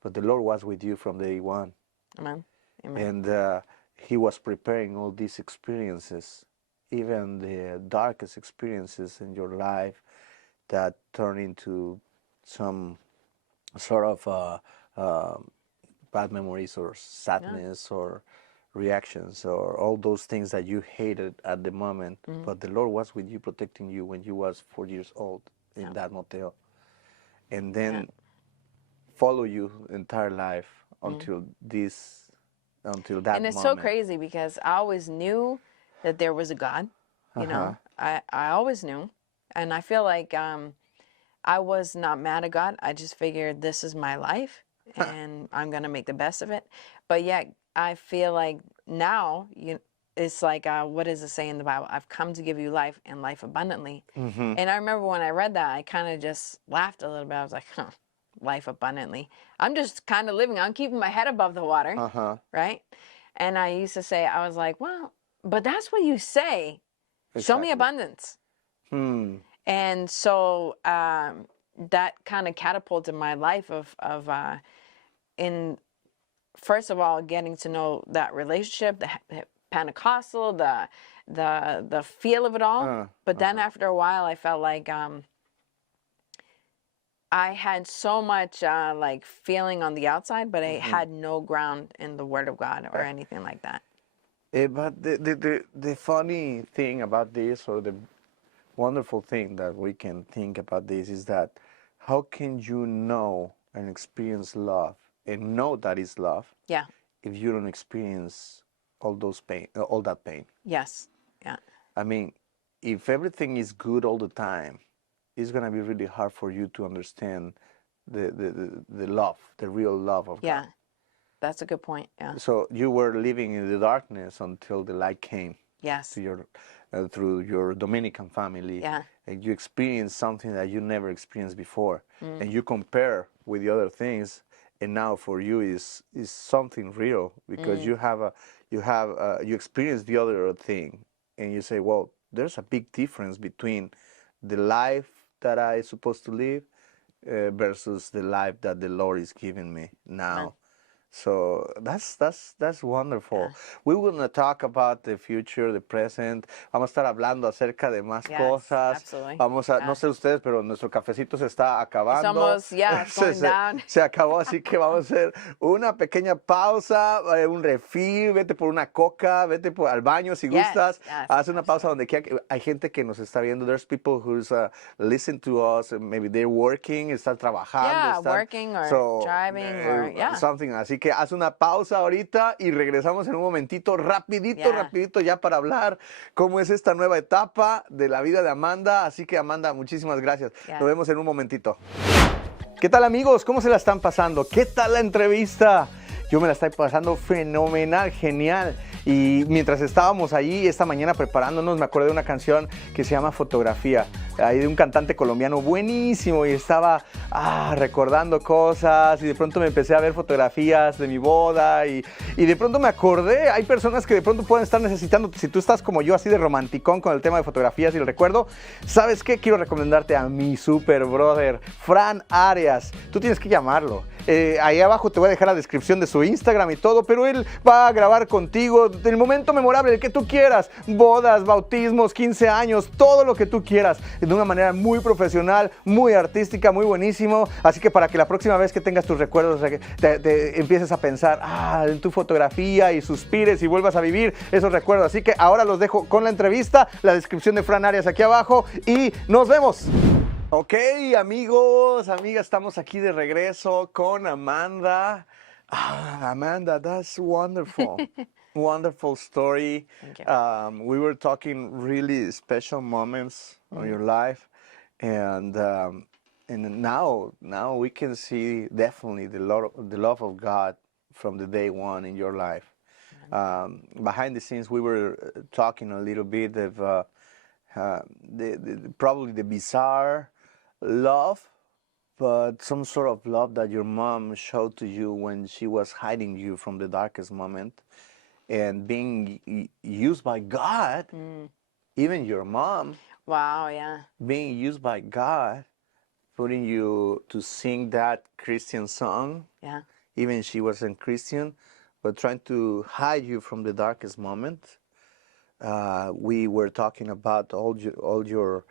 But the Lord was with you from day one. Amen. Amen. And He was preparing all these experiences, even the darkest experiences in your life that turn into some sort of bad memories or sadness or reactions or all those things that you hated at the moment. But the Lord was with you, protecting you when you was 4 years old in that motel. And then follow you entire life until that And it's moment. so crazy because I always knew that there was a God, you know. I always knew. And I feel like I was not mad at God. I just figured this is my life and I'm going to make the best of it. But yet I feel like now it's like, what does it say in the Bible? I've come to give you life and life abundantly. And I remember when I read that, I kind of just laughed a little bit. I was like, life abundantly. I'm just kind of living. I'm keeping my head above the water, right? And I used to say, I was like, well, but that's what you say. Exactly. Show me abundance. And so that kind of catapulted my life of in first of all getting to know that relationship, the Pentecostal, the feel of it all. But then after a while, I felt like I had so much like feeling on the outside, but I had no ground in the Word of God or anything like that. But the funny thing about this, or the wonderful thing that we can think about this, is that how can you know and experience love and know that is love if you don't experience all that pain? Yes. Yeah. I mean, if everything is good all the time, it's gonna be really hard for you to understand the love, the real love of God. That's a good point. Yeah. So you were living in the darkness until the light came. Yes. To your through your Dominican family. Yeah. And you experience something that you never experienced before, and you compare with the other things, and now for you is something real, because you experience the other thing, and you say, well, there's a big difference between the life that I supposed to live versus the life that the Lord is giving me now. Amen. So that's wonderful. We will not talk about the future, the present. Vamos a estar hablando acerca de más cosas. Absolutely. Vamos a, no sé ustedes, pero nuestro cafecito se está acabando. It's almost, it's going down. Se acabó, así que vamos a hacer una pequeña pausa, un refill, vete por una coca, vete al baño si gustas. Haz una pausa donde quiera. Hay gente que nos está viendo. There's people who's listen to us. Maybe they're working, están trabajando. Working or driving or something. Así que haz una pausa ahorita y regresamos en un momentito, rapidito ya para hablar cómo es esta nueva etapa de la vida de Amanda. Así que Amanda, muchísimas gracias. Nos vemos en un momentito. ¿Qué tal, amigos? ¿Cómo se la están pasando? ¿Qué tal la entrevista? Yo me la estoy pasando fenomenal, genial. Y mientras estábamos allí esta mañana preparándonos, me acordé de una canción que se llama Fotografía. Hay de un cantante colombiano buenísimo, y estaba recordando cosas, y de pronto me empecé a ver fotografías de mi boda, y de pronto me acordé, hay personas que de pronto pueden estar necesitando, si tú estás como yo, así de romanticón con el tema de fotografías y el recuerdo, ¿sabes qué? Quiero recomendarte a mi super brother, Fran Arias. Tú tienes que llamarlo. Ahí abajo te voy a dejar la descripción de su Instagram y todo, pero él va a grabar contigo el momento memorable, el que tú quieras, bodas, bautismos, 15 años, todo lo que tú quieras, de una manera muy profesional, muy artística, muy buenísimo. Así que para que la próxima vez que tengas tus recuerdos, te empieces a pensar en tu fotografía y suspires y vuelvas a vivir esos recuerdos. Así que ahora los dejo con la entrevista, la descripción de Fran Arias aquí abajo, y nos vemos. Ok, amigos, amigas, estamos aquí de regreso con Amanda. Amanda, that's wonderful. Wonderful story. Thank you. We were talking really special moments of your life, and now we can see definitely the love of God from the day one in your life. Behind the scenes, we were talking a little bit of probably the bizarre love, but some sort of love that your mom showed to you when she was hiding you from the darkest moment. and being used by God, even your mom Wow, yeah. being used by God, putting you to sing that Christian song. Yeah. Even she wasn't Christian, but trying to hide you from the darkest moment. We were talking about your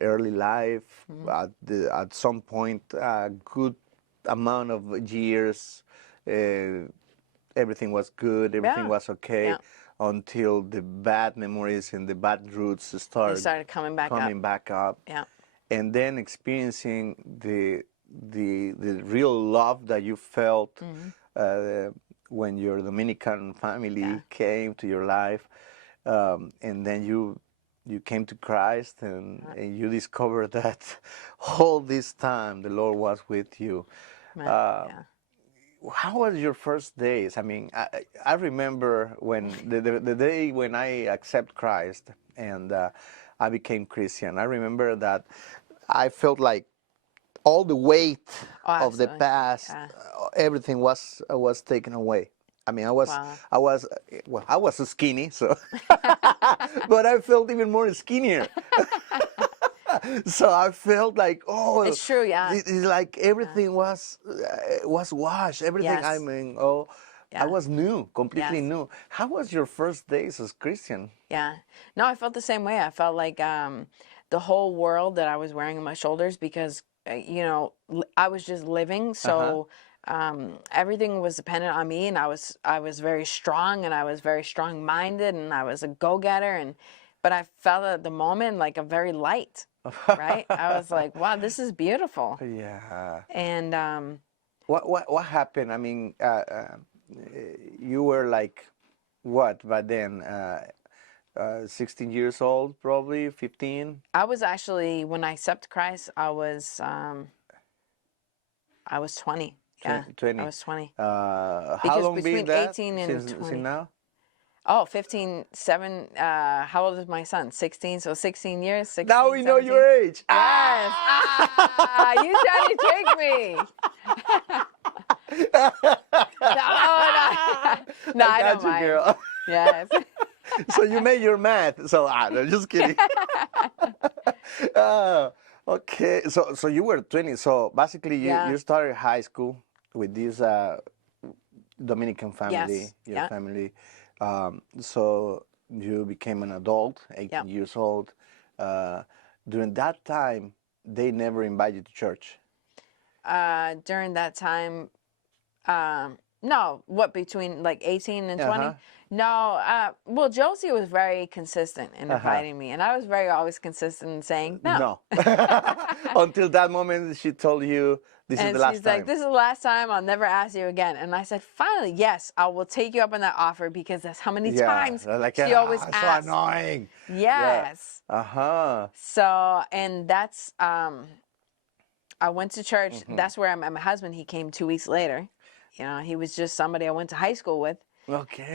early life. At some point, a good amount of years, everything was good, everything Yeah. was okay, Yeah. until the bad memories and the bad roots They started started coming back coming up. back up, Yeah. and then experiencing the real love that you felt uh, when your Dominican family Yeah. came to your life, and then you came to Christ, and you discovered that all this time the Lord was with you. Man, Uh, yeah. how was your first days? I mean, I remember when the day when I accept Christ and I became Christian. I remember that I felt like all the weight Oh, of the absolutely. past, Yeah. everything was taken away. I mean, Wow. I was skinny, so, but I felt even more skinnier. So I felt like, oh, It's true, yeah. it's like everything was washed. Everything. I Yes. mean, I Yeah. was new, completely Yes. new. How was your first days as Christian? Yeah. No, I felt the same way. I felt like the whole world that I was wearing on my shoulders because, I was just living. So everything was dependent on me, and I was very strong, and I was very strong minded, and I was a go getter, but I felt at the moment like a very light, right? I was like, wow, this is beautiful. Yeah. And What happened? I mean, you were like what by then? 16 years old, probably 15. I was actually, when I accepted Christ, I was 20. Yeah, 20. I was 20. How Because long been between that 18 and since 20. now? Oh, 15, 7. How old is my son? 16. So 16 years. 16, Now we know 17. your age. Yes. You trying to trick me? No, I got don't you, mind. girl. Yes. So you made your math. So no, just kidding. uh, okay. So you were 20. So basically, Yeah. you started high school with this Dominican family, Yes. your Yeah. family. So you became an adult, 18 Yeah. years old. During that time, they never invited you to church. During that time, no, what, between like 18 and 20? Uh-huh. No, well, Josie was very consistent in Uh-huh. inviting me, and I was very always consistent in saying no. No. Until that moment, she told you this is And the last she's like, time. this is the last time, I'll never ask you again. And I said, finally, yes, I will take you up on that offer, because that's how many times like, she always so asks. annoying. Yes. Yeah. Uh-huh. So, and that's, I went to church. That's where I met my husband. He came 2 weeks later. He was just somebody I went to high school with. Okay.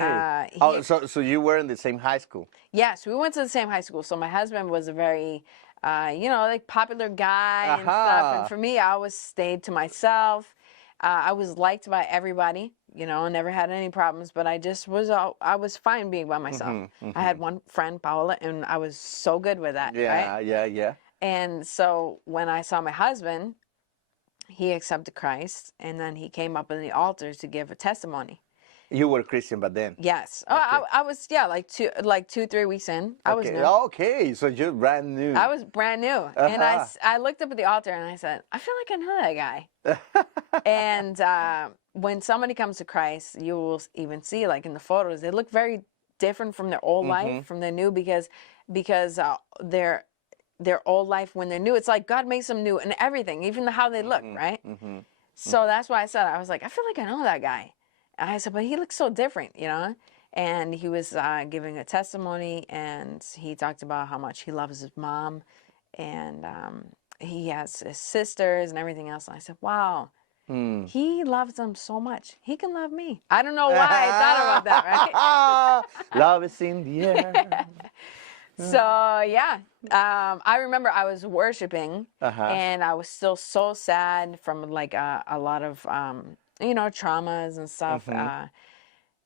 So you were in the same high school. Yes, we went to the same high school. So my husband was a very, like popular guy and stuff. And for me, I always stayed to myself. I was liked by everybody, never had any problems. But I was fine being by myself. I had one friend, Paola, and I was so good with that. Yeah, right? yeah. And so when I saw my husband, he accepted Christ, and then he came up in the altar to give a testimony. You were Christian, but then. Yes. Okay. Oh, I was, yeah, like 2-3 weeks in. I was new. Okay, so you're brand new. I was brand new. And I looked up at the altar and I said, I feel like I know that guy. And when somebody comes to Christ, you will even see, like in the photos, they look very different from their old life, from their new, because their old life, when they're new, it's like God makes them new and everything, even how they look, right? So that's why I was like, I feel like I know that guy. And I said, but he looks so different, And he was giving a testimony, and he talked about how much he loves his mom, and he has his sisters and everything else. And I said, wow, he loves them so much. He can love me. I don't know why I thought about that, right? Love is in the air. So, yeah, I remember I was worshiping, and I was still so sad from like a lot of, traumas and stuff.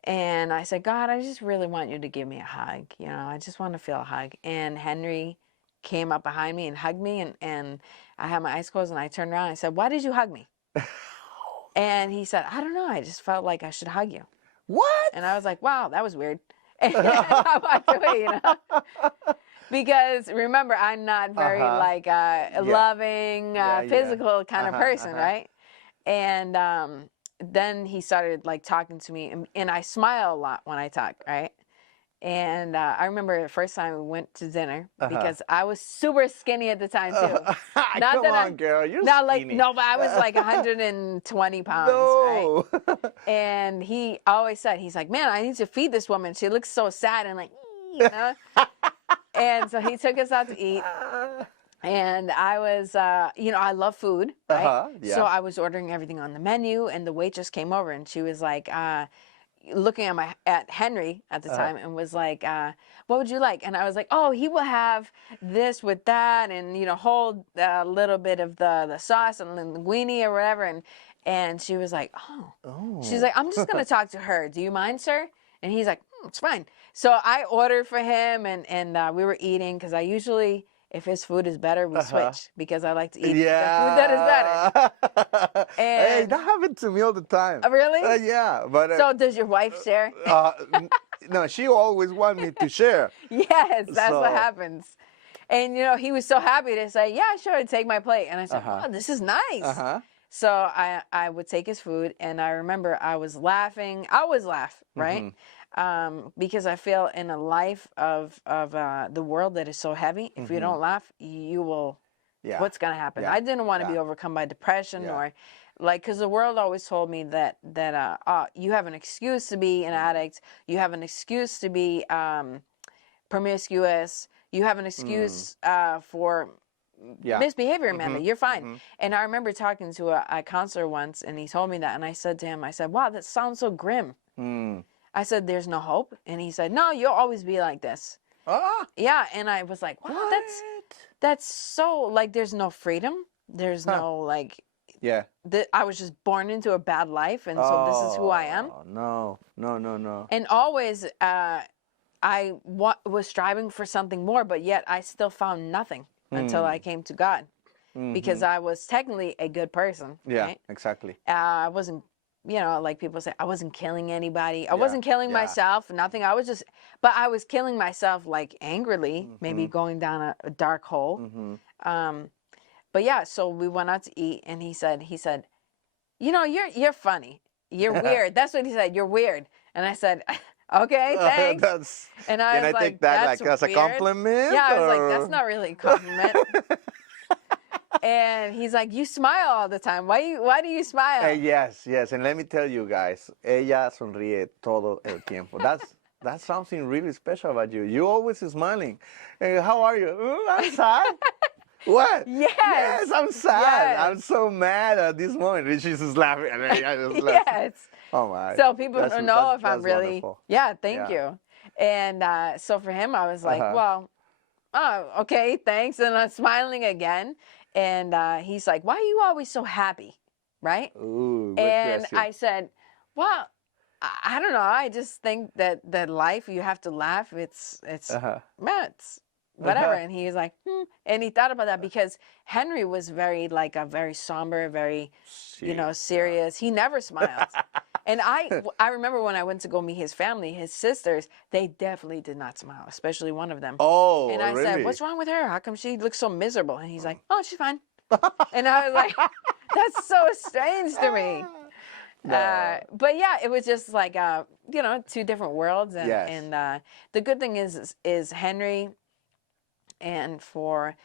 And I said, God, I just really want you to give me a hug. You know, I just want to feel a hug. And Henry came up behind me and hugged me. And I had my eyes closed and I turned around and I said, why did you hug me? And he said, I don't know. I just felt like I should hug you. What? And I was like, wow, that was weird. And I walked away, you know. Because remember, I'm not very like loving, physical kind of person, right? And then he started like talking to me, and I smile a lot when I talk, right? And I remember the first time we went to dinner because I was super skinny at the time too. Not Come on, girl, you're not skinny. Like no, but I was like 120 pounds, right? And he always said, he's like, man, I need to feed this woman. She looks so sad and like, you know. And so he took us out to eat. And I was, you know, I love food, right? So I was ordering everything on the menu, and the waitress came over, and she was like, looking at Henry at the time, and was like, "What would you like?" And I was like, "Oh, he will have this with that, and you know, hold a little bit of the sauce and linguine or whatever." And she was like, "Oh," she's like, "I'm just gonna talk to her. Do you mind, sir?" And he's like, "It's fine." So I ordered for him, and we were eating because I usually, if his food is better, we switch because I like to eat the food that is better. And hey, that happened to me all the time. Really? Yeah, but so does your wife share? No, she always wants me to share. Yes, that's what happens. And you know, he was so happy to say, "Yeah, sure, take my plate." And I said, "Oh, this is nice." So I would take his food, and I remember I was laughing. I always laugh, right? Because I feel in a life of the world that is so heavy, if you don't laugh, you will. Yeah. What's gonna happen? Yeah. I didn't want to be overcome by depression or like, because the world always told me that you have an excuse to be an addict, you have an excuse to be promiscuous, you have an excuse for misbehavior, Amanda. You're fine. And I remember talking to a counselor once, and he told me that, and I said to him, I said, "Wow, that sounds so grim." I said, "There's no hope?" And he said, "No, you'll always be like this." Yeah, and I was like, "Wow, that's so, like, there's no freedom. There's no, like, I was just born into a bad life, and so this is who I am." No. And always I was striving for something more, but yet I still found nothing until I came to God. Because I was technically a good person. Yeah, right? exactly. I wasn't, you know, like people say, I wasn't killing anybody. I wasn't killing myself, nothing. But I was killing myself like angrily, maybe going down a dark hole. But yeah, so we went out to eat, and he said, "You know, you're funny. You're weird." That's what he said. "You're weird." And I said, "Okay, thanks." And I was like, take that like as a compliment? Yeah, I was like, that's not really a compliment. And he's like, "You smile all the time. Why do you smile?" Yes. And let me tell you guys, ella sonríe todo el tiempo. That's something really special about you. You always smiling. How are you? I'm sad. What? Yes, I'm sad. Yes. I'm so mad at this moment. And she's just laughing. And I just laugh. Yes. Oh my. So people don't know if I'm really. Wonderful. Yeah, thank you. And so for him, I was like, well, okay, thanks. And I'm smiling again. And he's like, "Why are you always so happy?" Right? Ooh, and I said, "Well, I don't know. I just think that life, you have to laugh. It's whatever." And he was like, And he thought about that because Henry was very somber, very, serious. He never smiled. And I remember when I went to go meet his family, his sisters, they definitely did not smile, especially one of them. Oh, and I really? said, "What's wrong with her? How come she looks so miserable?" And he's like, "Oh, she's fine." And I was like, that's so strange to me. No. But yeah, it was just like, two different worlds. And the good thing is Henry, and for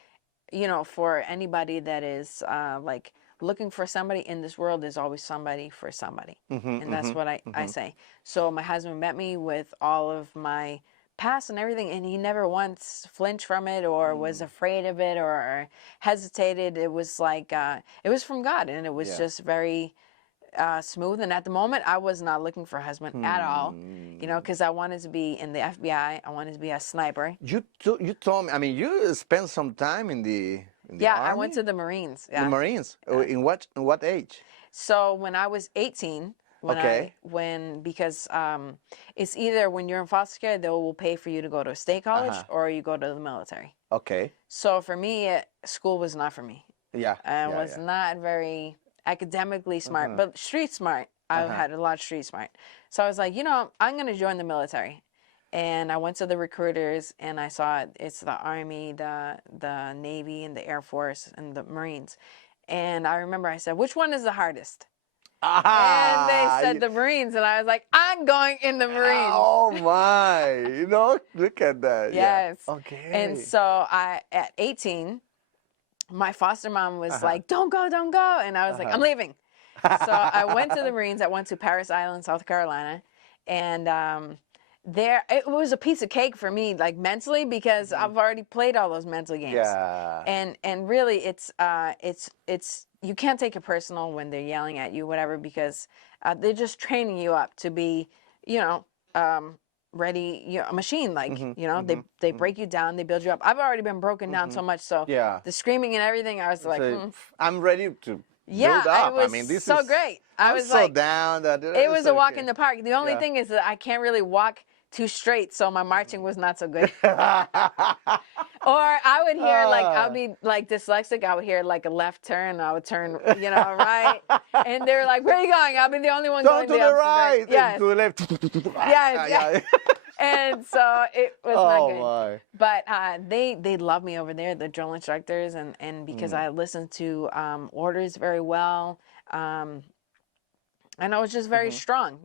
anybody that is like looking for somebody in this world, there's always somebody for somebody. And that's what I say. So my husband met me with all of my past and everything, and he never once flinched from it or was afraid of it or hesitated. It was like it was from God, and it was just very smooth. And at the moment, I was not looking for a husband at all, because I wanted to be in the FBI. I wanted to be a sniper. You told me. I mean, you spent some time in the Army? I went to the Marines. Yeah. The Marines. In what age? So when I was 18, Okay. Because it's either when you're in foster care, they will pay for you to go to a state college or you go to the military. Okay. So for me, school was not for me. Yeah. I was not very academically smart, but street smart. I had a lot of street smart. So I was like, I'm going to join the military. And I went to the recruiters and I saw it's the Army, the Navy, and the Air Force, and the Marines. And I remember I said, which one is the hardest? And they said the Marines, and I was like, I'm going in the Marines. Oh my! Look at that. Yes. Yeah. Okay. And so at 18, my foster mom was like, don't go. And I was like, I'm leaving. So I went to the Marines. I went to Parris Island, South Carolina. And there, it was a piece of cake for me, like mentally, because I've already played all those mental games. Yeah. And really, it's you can't take it personal when they're yelling at you, whatever, because they're just training you up to be, ready, a machine. Like, they break you down, they build you up. I've already been broken down so much, so the screaming and everything, I was like, I'm ready to yeah, build up. it was this so is great. I was so like, down that it was a walk in the park. The only thing is that I can't really walk too straight, so my marching was not so good. Or I would hear I'll be like dyslexic. I would hear like a left turn. I would turn, right, and they're like, "Where are you going?" I'll be the only one going to the right. Yes. To the left. Yes. And so it was not good. My. But they love me over there, the drill instructors, and because I listened to orders very well. And I was just very strong,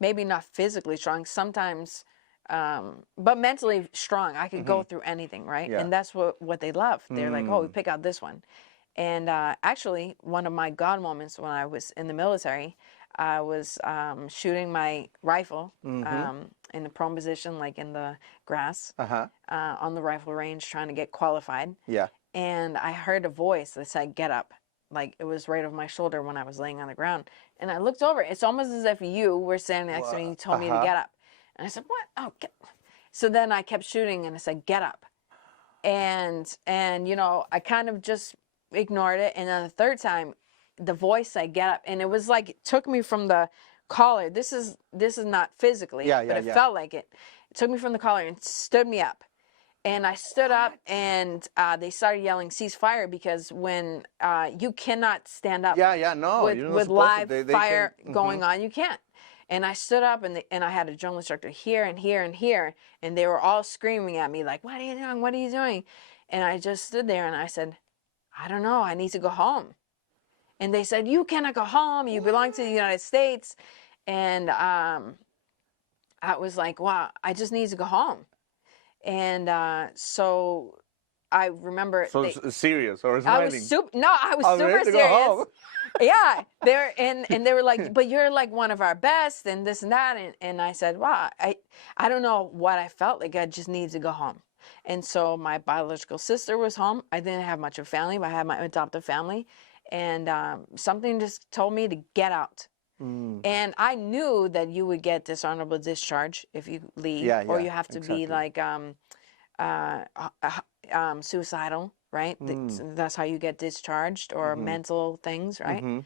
maybe not physically strong sometimes, but mentally strong. I could go through anything, right? Yeah. And that's what they love. They're like, oh, we pick out this one. And actually, one of my God moments when I was in the military, I was shooting my rifle in a prone position, like in the grass, on the rifle range, trying to get qualified. Yeah. And I heard a voice that said, get up. Like it was right over my shoulder when I was laying on the ground. And I looked over. It's almost as if you were standing next to me and you told me to get up. And I said, what? Oh, so then I kept shooting and I said, get up. And I kind of just ignored it. And then the third time, the voice said, get up. And it was like, it took me from the collar. This is not physically, but it felt like it. It took me from the collar and stood me up. And I stood up, and they started yelling, cease fire, because when you cannot stand up with live fire going on, you can't. And I stood up, and I had a drill instructor here and here and here, and they were all screaming at me like, what are you doing? What are you doing? And I just stood there, and I said, I don't know. I need to go home. And they said, you cannot go home. You belong to the United States. And I was like, wow, I just need to go home. And so I remember. So serious or smiling? I was super serious. Yeah, and they were like, but you're like one of our best, and this and that, and I said, wow, I don't know what I felt like. I just needed to go home. And so my biological sister was home. I didn't have much of a family, but I had my adoptive family, and something just told me to get out. And I knew that you would get dishonorable discharge if you leave, or you have to be like suicidal, right? That's how you get discharged, or mental things, right?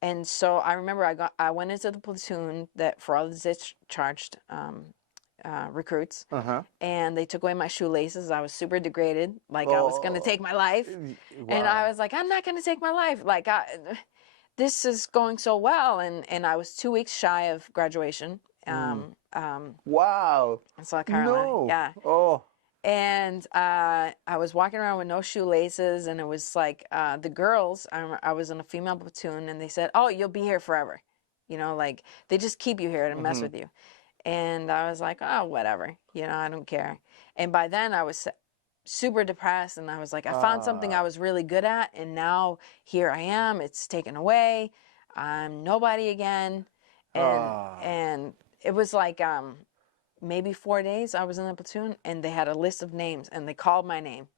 And so I remember I went into the platoon that for all the discharged recruits, and they took away my shoelaces. I was super degraded, like I was going to take my life, and I was like, I'm not going to take my life, like this is going so well, and I was 2 weeks shy of graduation. Wow. In South Carolina. Yeah. Oh. And I was walking around with no shoelaces, and it was like the girls. I was in a female platoon, and they said, "Oh, you'll be here forever," like they just keep you here to mess with you. And I was like, "Oh, whatever," I don't care. And by then, I was super depressed, and I was like, I found something I was really good at, and now here I am. It's taken away. I'm nobody again, and it was like maybe 4 days I was in the platoon, and they had a list of names, and they called my name.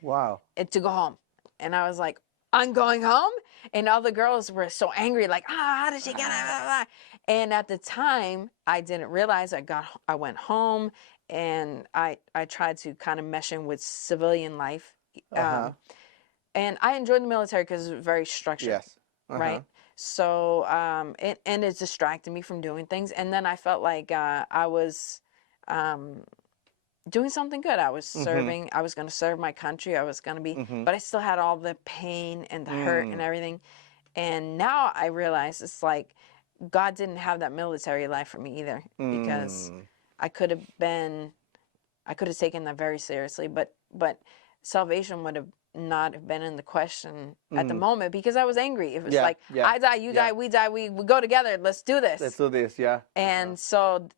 Wow. And to go home, and I was like, I'm going home, and all the girls were so angry, like, how did she get it? And at the time, I didn't realize I went home. And I tried to kind of mesh in with civilian life. And I enjoyed the military because it was very structured, right? So and it distracted me from doing things. And then I felt like I was doing something good. I was serving. I was going to serve my country. I was going to be, but I still had all the pain and the hurt and everything. And now I realize it's like God didn't have that military life for me either, because I could have taken that very seriously, but salvation would have not have been in the question at the moment, because I was angry. It was like, I die, you die, we die, we go together. Let's do this. Let's do this. Yeah. And so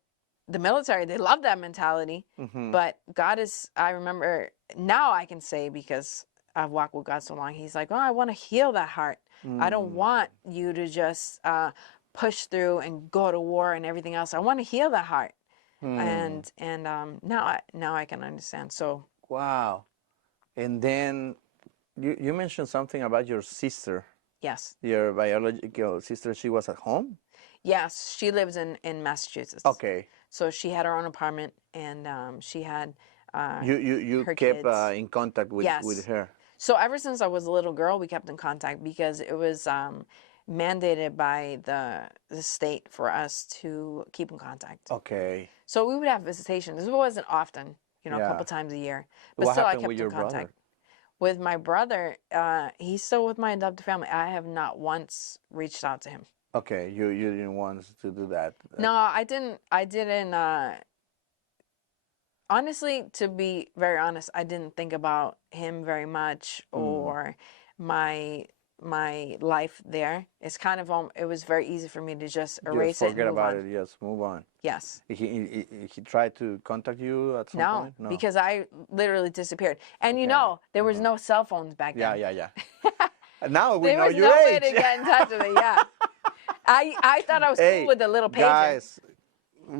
the military, they love that mentality, but God is, I remember now I can say, because I've walked with God so long, he's like, oh, I want to heal that heart. I don't want you to just push through and go to war and everything else. I want to heal that heart. And now I can understand. So wow. And then you mentioned something about your sister. yes. Your biological sister, she was at home? Yes, she lives in Massachusetts. Okay. So she had her own apartment, and she had You her kept kids. in contact with her. So ever since I was a little girl, we kept in contact, because it was mandated by the state for us to keep in contact. Okay. So we would have visitations. It wasn't often, a couple times a year. But What still, I happened kept with in your contact. brother? With my brother, he's still with my adopted family. I have not once reached out to him. Okay, you didn't want to do that. No, I didn't. Honestly, to be very honest, I didn't think about him very much, or my life there. It's kind of it was very easy for me to just erase it and forget move about on. it. Yes, move on. Yes. He tried to contact you at some point? No, because I literally disappeared. And there was no cell phones back then. Yeah. Now we There know was your no age. way to get in touch with me. Yeah. I thought I was cool with the little pager. Guys,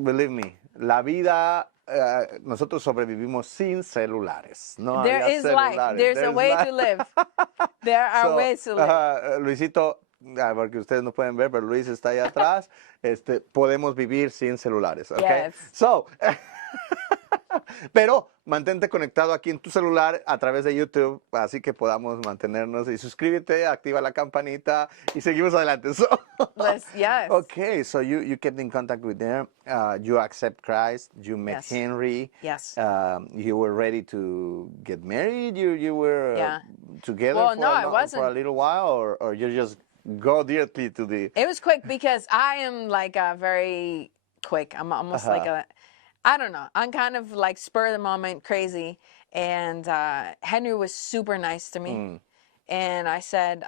believe me, la vida, nosotros sobrevivimos sin celulares. No There había is life. celulares. There's a way to live. There are ways to live. Luisito, porque ustedes no pueden ver, pero Luis está ahí atrás. Podemos vivir sin celulares, okay? Yes. So, pero mantente conectado aquí en tu celular a través de YouTube, así que podamos mantenernos, y suscríbete, activa la campanita y seguimos adelante. So, Yes. Okay, so you kept in contact with them. You accept Christ. You met Yes. Henry. Yes. You were ready to get married. You were together Well, for, no, I wasn't. for a little while, or you just go directly to the. It was quick, because I am like very quick. I'm almost like I don't know. I'm kind of like spur of the moment, crazy. And Henry was super nice to me. And I said,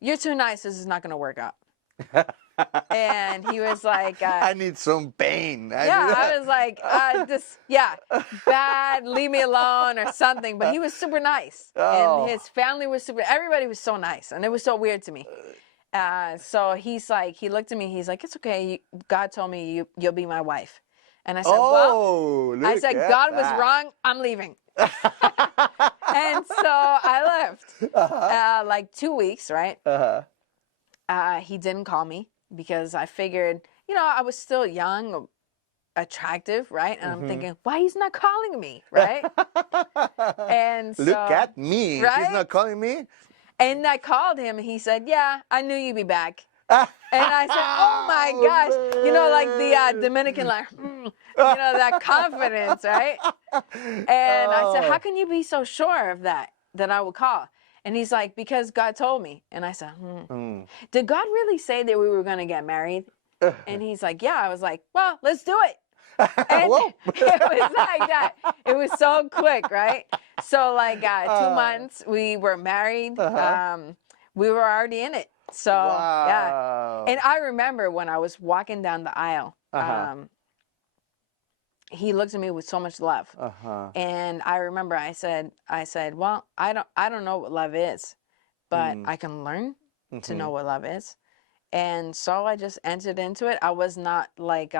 you're too nice. This is not going to work out. And he was like, I need some pain. I was like, bad, leave me alone or something. But he was super nice. Oh. And his family was everybody was so nice. And it was so weird to me. So he's like, he looked at me, he's like, it's okay. God told me you'll be my wife. And I said, God was wrong. I'm leaving. And so I left. Like 2 weeks, right? He didn't call me, because I figured, I was still young, attractive, right? And I'm thinking, why he's not calling me, right? And so, look at me. Right? He's not calling me. And I called him, and he said, yeah, I knew you'd be back. And I said, oh my gosh, like the Dominican, like, that confidence, right? And I said, how can you be so sure of that I would call? And he's like, because God told me. And I said, Did God really say that we were going to get married? And he's like, yeah. I was like, well, let's do it. And it was like that. It was so quick, right? So like 2 months, we were married. We were already in it. So, yeah. And I remember when I was walking down the aisle, he looked at me with so much love. And I remember I said, well, I don't know what love is, but I can learn to know what love is. And so I just entered into it. I was not like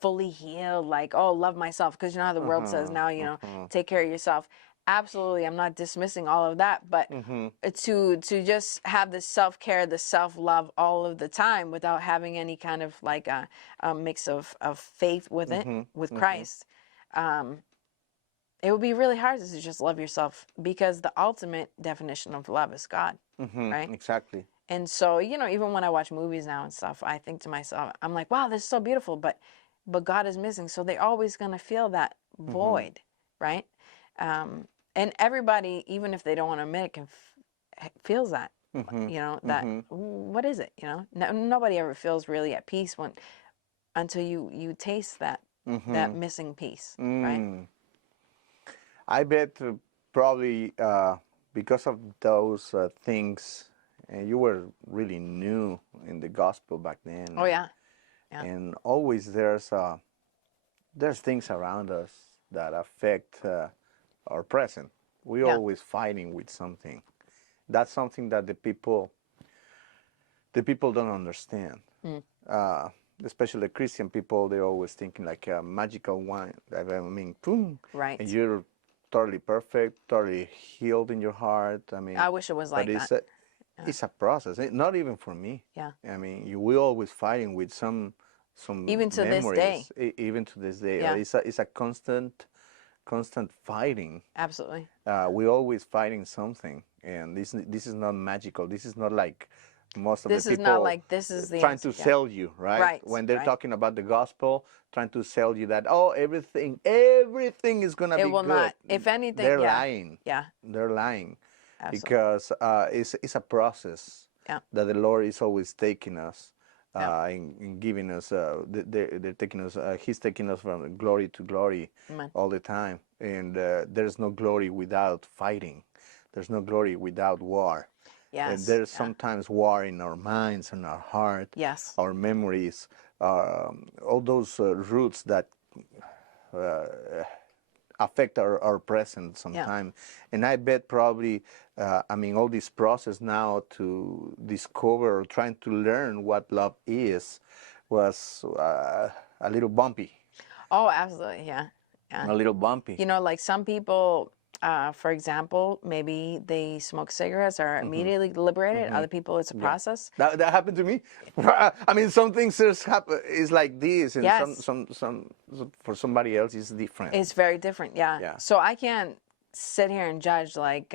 fully healed, like, oh, love myself. Because you know how the world says now, take care of yourself. Absolutely, I'm not dismissing all of that, but to just have the self-care, the self-love all of the time without having any kind of like a mix of faith with it, with Christ, it would be really hard to just love yourself, because the ultimate definition of love is God, right? Exactly. And so, you know, even when I watch movies now and stuff, I think to myself, I'm like, wow, this is so beautiful, but God is missing. So they're always going to feel that void, right? And everybody, even if they don't want to admit it, feels that, you know, that, what is it? You know, nobody ever feels really at peace until you taste that missing piece, right? I bet probably because of those things, you were really new in the gospel back then. Oh yeah. And always there's things around us that affect our present. We're always fighting with something. That's something that the people don't understand. Especially the Christian people, they're always thinking like a magical wine. I mean, boom, Right. and you're totally perfect, totally healed in your heart. I mean, I wish it was like that. It's a process. Not even for me. Yeah. I mean, we're always fighting with some even to memories. this day. Even to this day. Yeah. It's a constant fighting. Absolutely. We're always fighting something, and this is not magical. This is not like most of the people. This is not like this is the trying answer. to sell you, right? Right. When they're right. talking about the gospel, trying to sell you that everything is gonna be It will good. not. If anything, they're yeah. lying. Yeah. They're lying. Absolutely. Because it's a process that the Lord is always taking us, in giving us. They're taking us. He's taking us from glory to glory all the time, and there's no glory without fighting. There's no glory without war. Yes. And there's sometimes war in our minds and our heart. Yes. Our memories, all those roots that affect our present sometimes. And I bet probably, I mean, all this process now to discover or trying to learn what love is was a little bumpy. Oh, absolutely. Yeah. Yeah. A little bumpy. You know, like some people, for example, maybe they smoke cigarettes are immediately liberated. Other people, it's a process. That happened to me. I mean, some things just happen. It's like this, and Yes. some for somebody else is different. It's very different. Yeah. Yeah. So I can't sit here and judge like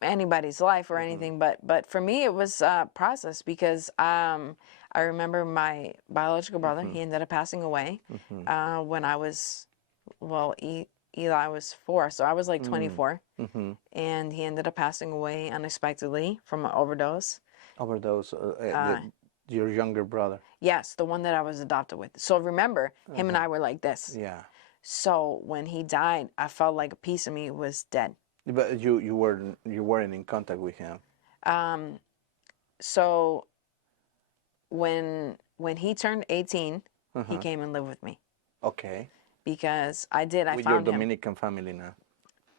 anybody's life or anything, but for me it was a process because I remember my biological brother. He ended up passing away when I was, well, Eli was 4, so I was like 24, and he ended up passing away unexpectedly from an overdose. Overdose. Your younger brother. Yes, the one that I was adopted with. So remember, him and I were like this. Yeah. So when he died, I felt like a piece of me was dead. But you weren't in contact with him. So when he turned 18, he came and lived with me. Okay. Because I with found your him. Dominican family now.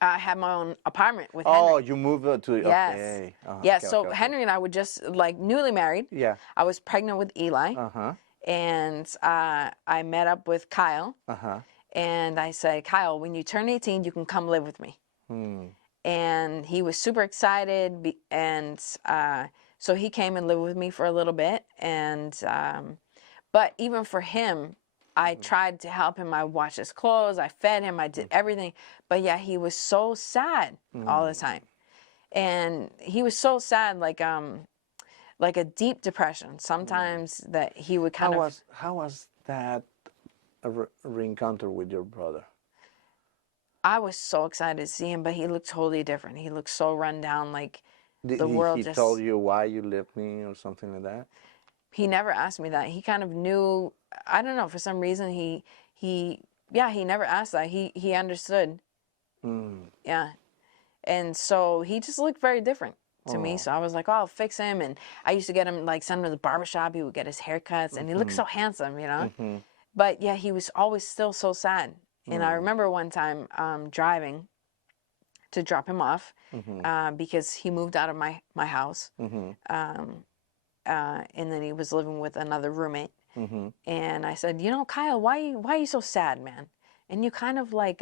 I had my own apartment with Henry. Oh, you moved to Yes. Okay. Yes. Okay, So okay. Henry and I were just like newly married. Yeah. I was pregnant with Eli. And I met up with Kyle. And I said, Kyle, when you turn 18, you can come live with me. And he was super excited. And so he came and lived with me for a little bit. And but even for him, I tried to help him. I washed his clothes. I fed him. I did everything. But yeah, he was so sad all the time. And he was so sad, like a deep depression. Sometimes that he would kind of... How was that re-encounter with your brother? I was so excited to see him, but he looked totally different. He looked so run down, like the world he just... told you why you left me or something like that? He never asked me that. He kind of knew. I don't know, for some reason he never asked that. He understood. Yeah. And so he just looked very different to me. So I was like, oh, I'll fix him. And I used to get him, like, send him to the barbershop. He would get his haircuts and he looked so handsome, you know. But yeah, he was always still so sad. And I remember one time driving to drop him off because he moved out of my house. And then he was living with another roommate. And I said, you know, Kyle, why are you so sad, man? And you kind of like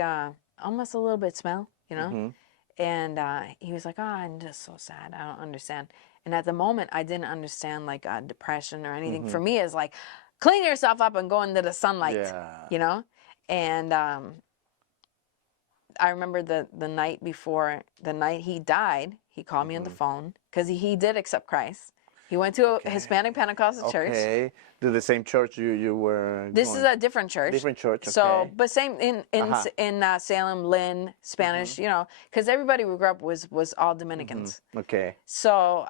almost a little bit smell, you know? And he was like, oh, I'm just so sad. I don't understand. And at the moment, I didn't understand like depression or anything. For me, it's like, clean yourself up and go into the sunlight, you know? And I remember the night before, the night he died, he called me on the phone because he did accept Christ. He went to a Hispanic Pentecostal church. Okay. To the same church you were This going? is a different church. Different church, okay. So, but same in Salem, Lynn, Spanish, you know, because everybody we grew up was all Dominicans. Okay. So,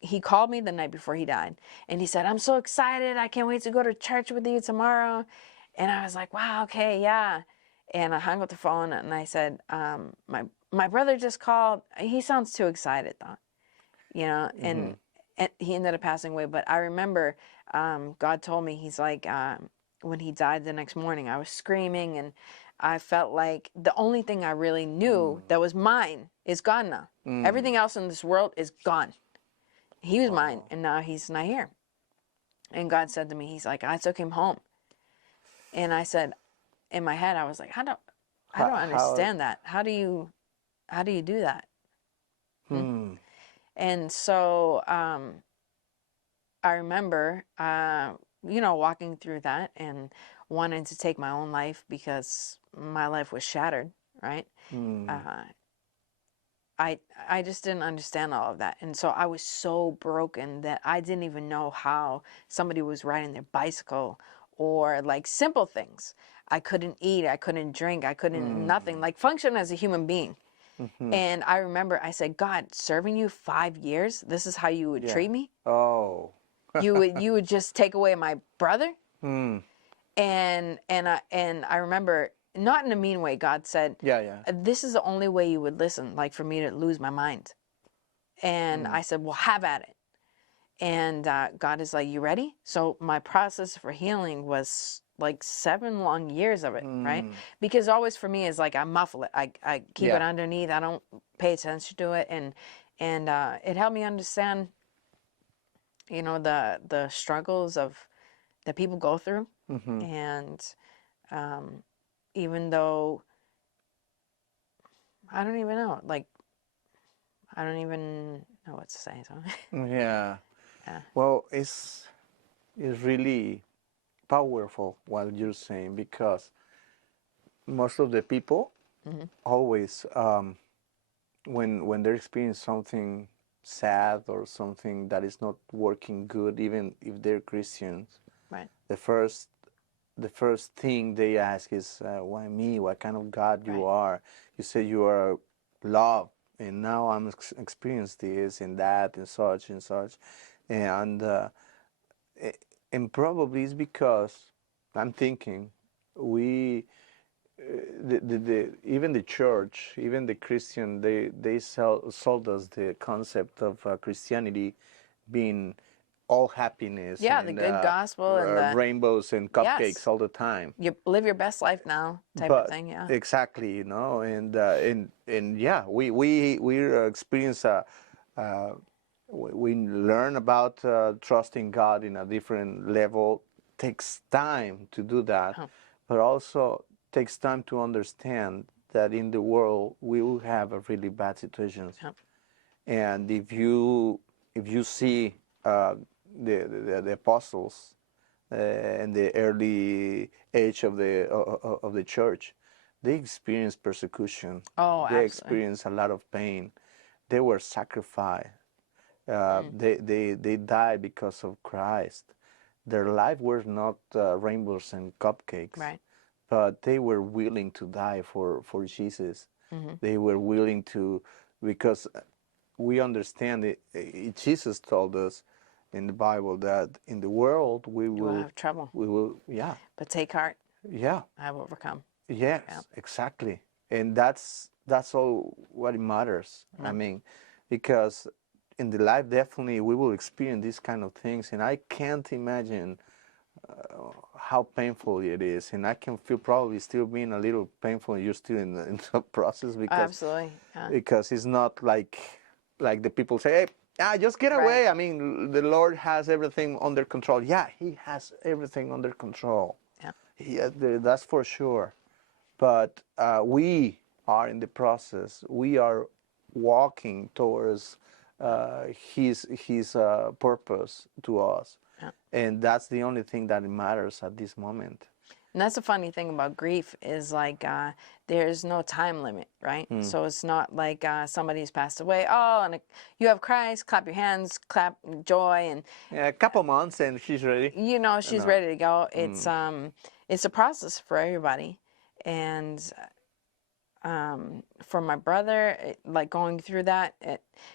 he called me the night before he died, and he said, "I'm so excited! I can't wait to go to church with you tomorrow." And I was like, "Wow, okay, yeah." And I hung up the phone, and I said, "My brother just called. He sounds too excited, though, you know." And he ended up passing away. But I remember God told me, He's like, when he died the next morning, I was screaming, and I felt like the only thing I really knew that was mine is gone now. Everything else in this world is gone. He was mine, and now he's not here. And God said to me, He's like, I took him home. And I said, in my head, I was like, I don't understand that. How do you do that? And so I remember, walking through that and wanting to take my own life because my life was shattered, right? I just didn't understand all of that. And so I was so broken that I didn't even know how somebody was riding their bicycle or like simple things. I couldn't eat, I couldn't drink, I couldn't nothing, like function as a human being. And I remember I said, God, serving you 5 years, this is how you would treat me? Oh. you would just take away my brother? And I remember, not in a mean way, God said, this is the only way you would listen, like for me to lose my mind. And I said, well, have at it. And God is like, you ready? So my process for healing was like 7 long years of it, right? Because always for me is like I muffle it. I keep it underneath. I don't pay attention to it. And it helped me understand, you know, the struggles of that people go through. And even though I don't even know, like, I don't even know what to say. So. Yeah. Well, it's really powerful what you're saying, because most of the people always, when they experience something sad or something that is not working good, even if they're Christians, Right. the first thing they ask is, why me? What kind of God you are? You say you are love, and now I'm experiencing this and that and such and such. And probably it's because I'm thinking even the church, even the Christian, they sold us the concept of Christianity being all happiness. Yeah, and the good gospel and the rainbows and cupcakes all the time. You live your best life now, type of thing. Yeah. Exactly, you know, and yeah, we experience we learn about trusting God in a different level. Takes time to do that, but also takes time to understand that in the world we will have a really bad situations. And if you see the apostles in the early age of the church, they experienced persecution. They experienced a lot of pain. They were sacrificed. They died because of Christ. Their life was not rainbows and cupcakes, but they were willing to die for Jesus. They were willing to, because we understand it. Jesus told us in the Bible that in the world we will have trouble. We will, but take heart. Yeah, I will overcome. Yes, exactly. And that's all what it matters. I mean, because in the life, definitely we will experience these kind of things, and I can't imagine how painful it is, and I can feel probably still being a little painful. You're still in the process, because because it's not like the people say, hey, just get away. I mean, the Lord has everything under control. Yeah, He has everything under control. That's for sure. But we are in the process. We are walking towards His purpose to us, and that's the only thing that matters at this moment. And that's the funny thing about grief is like there's no time limit, right? So it's not like somebody's passed away. Oh, and you have Christ, clap your hands, clap joy, and Yeah, a couple months and she's ready. you know she's No. ready to go. It's a process for everybody, and for my brother, like going through that,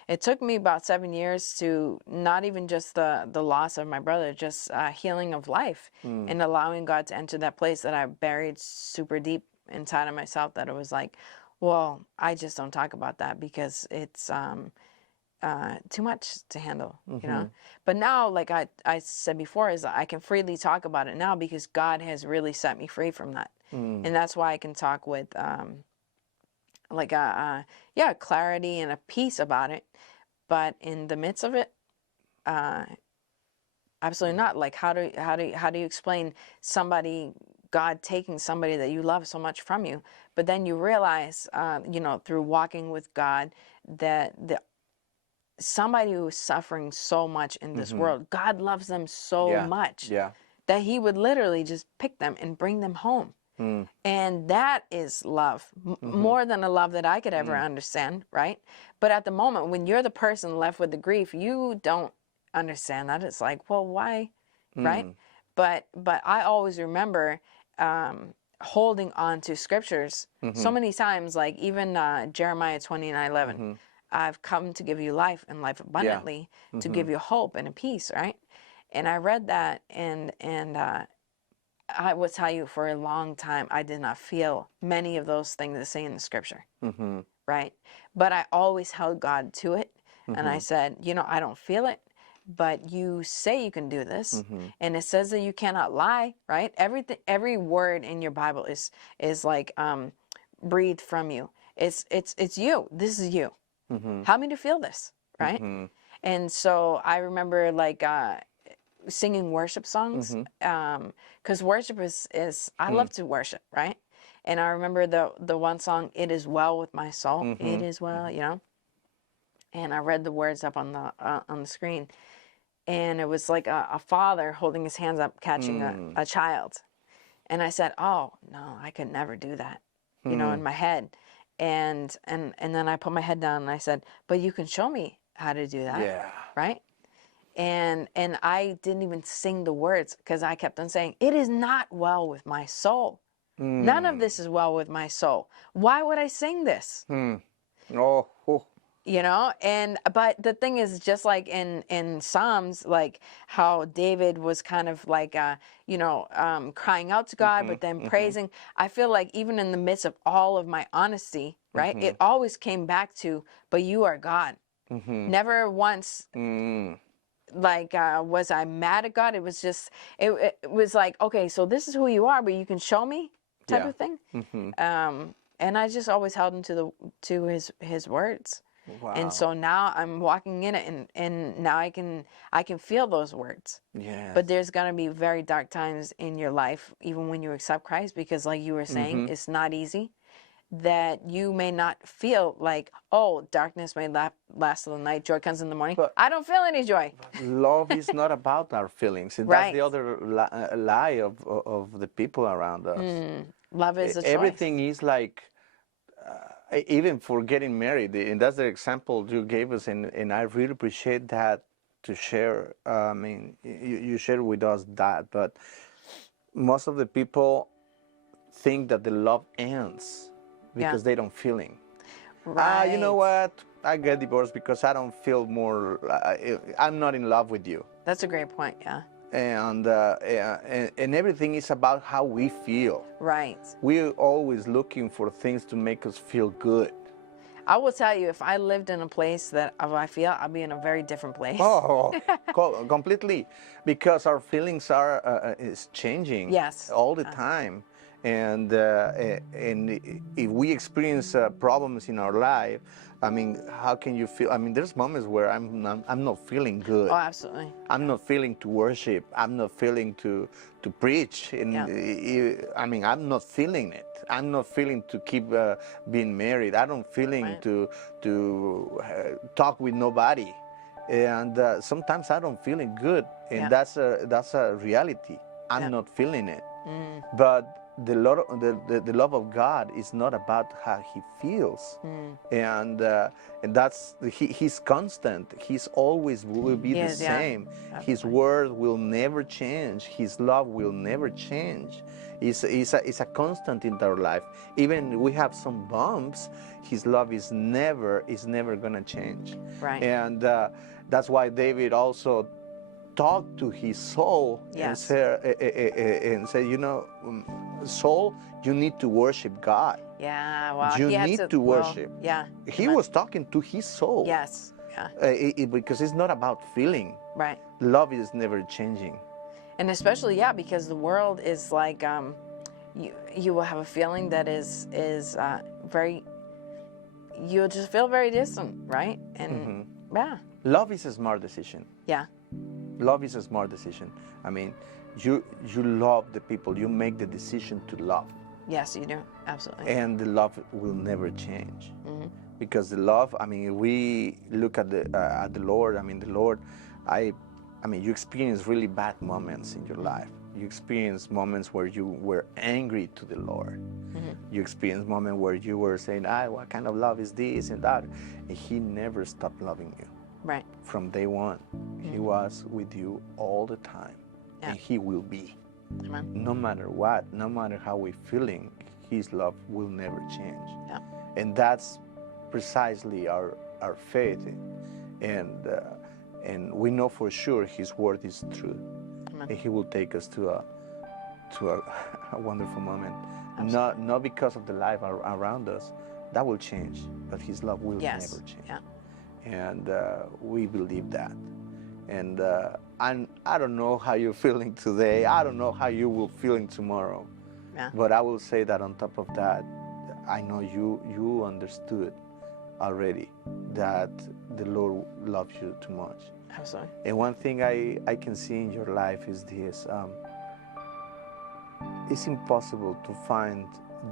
it took me about 7 years to not even just the loss of my brother, just healing of life and allowing God to enter that place that I buried super deep inside of myself, that it was like, well, I just don't talk about that because it's too much to handle, you know. But now, like I said before, is I can freely talk about it now because God has really set me free from that. And that's why I can talk with like clarity and a peace about it. But in the midst of it, absolutely not. Like how do you explain somebody, God taking somebody that you love so much from you, but then you realize you know, through walking with God, that somebody who is suffering so much in this world, God loves them so much that he would literally just pick them and bring them home. And that is love, more than a love that I could ever understand, right? But at the moment, when you're the person left with the grief, you don't understand that. It's like, well, why, right? But I always remember holding on to scriptures so many times, like even Jeremiah 29:11. I've come to give you life and life abundantly, to give you hope and a peace, right? And I read that, and I will tell you, for a long time, I did not feel many of those things that say in the scripture, right? But I always held God to it, and I said, you know, I don't feel it, but you say you can do this, and it says that you cannot lie, right? Every word in your Bible is like breathed from you. It's you. This is you. Help me to feel this, right? And so I remember like singing worship songs, because worship is I love to worship, right? And I remember the one song, "It Is Well With My Soul." It is well, you know. And I read the words up on the screen, and it was like a father holding his hands up, catching a child. And I said, oh no, I could never do that, you know, in my head. And then I put my head down and I said, but you can show me how to do that, right? And I didn't even sing the words, because I kept on saying, it is not well with my soul. None of this is well with my soul. Why would I sing this? You know, but the thing is, just like in Psalms, like how David was kind of like, you know, crying out to God, but then praising. I feel like even in the midst of all of my honesty, right, it always came back to, but you are God. Never once like was I mad at God. It was just, it was like, okay, so this is who you are, but you can show me, type of thing. And I just always held him to his words. Wow. And so now I'm walking in it, and now I can feel those words. Yeah. But there's gonna be very dark times in your life, even when you accept Christ, because like you were saying, it's not easy. That you may not feel like, oh, darkness may last till the night, joy comes in the morning. But I don't feel any joy. Love is not about our feelings. That's right. The other lie of the people around us. Love is a choice. Everything is like, even for getting married, and that's the example you gave us, and I really appreciate that to share. I mean, you shared with us that, but most of the people think that the love ends because they don't feeling. Right. You know what? I get divorced because I don't feel more. I'm not in love with you. That's a great point. Yeah. And everything is about how we feel. Right. We're always looking for things to make us feel good. I will tell you, if I lived in a place that I feel, I'd be in a very different place. Oh, completely, because our feelings are is changing. All the time. And if we experience problems in our life, I mean, how can you feel? I mean, there's moments where I'm not feeling good. Oh, absolutely. I'm not feeling to worship. I'm not feeling to preach. And I mean, I'm not feeling it. I'm not feeling to keep being married. I don't feeling to talk with nobody. And sometimes I don't feeling good, and that's a reality. I'm not feeling it. But the love of God is not about how he feels, and that's he's constant. He's always will be the same. His word will never change. His love will never change. It's a constant in our life. Even we have some bumps, his love is never gonna change. Right. And that's why David also talked to his soul and said, you know, soul, you need to worship God. Yeah, well, You need to worship. Yeah. He was talking to his soul. Yes. Yeah. Because it's not about feeling. Right. Love is never changing. And especially, because the world is like, you will have a feeling that is very, you'll just feel very distant, right? And yeah. Love is a smart decision. Yeah. Love is a smart decision. I mean, you love the people. You make the decision to love. Yes, you do. Absolutely. And the love will never change. Because the love, I mean, we look at the Lord. I mean, the Lord, I mean, you experience really bad moments in your life. You experience moments where you were angry to the Lord. You experience moments where you were saying, what kind of love is this and that? And he never stopped loving you. Right. From day one, he was with you all the time. And he will be. Amen. No matter what, no matter how we're feeling, his love will never change. Yeah. And that's precisely our faith. And we know for sure his word is true. Amen. And he will take us to a wonderful moment. Not because of the life around us, that will change, but his love will never change. Yeah. And we believe that. And I don't know how you're feeling today. I don't know how you will feeling tomorrow. Yeah. But I will say that on top of that, I know you understood already that the Lord loves you too much. Absolutely. And one thing I can see in your life is this. It's impossible to find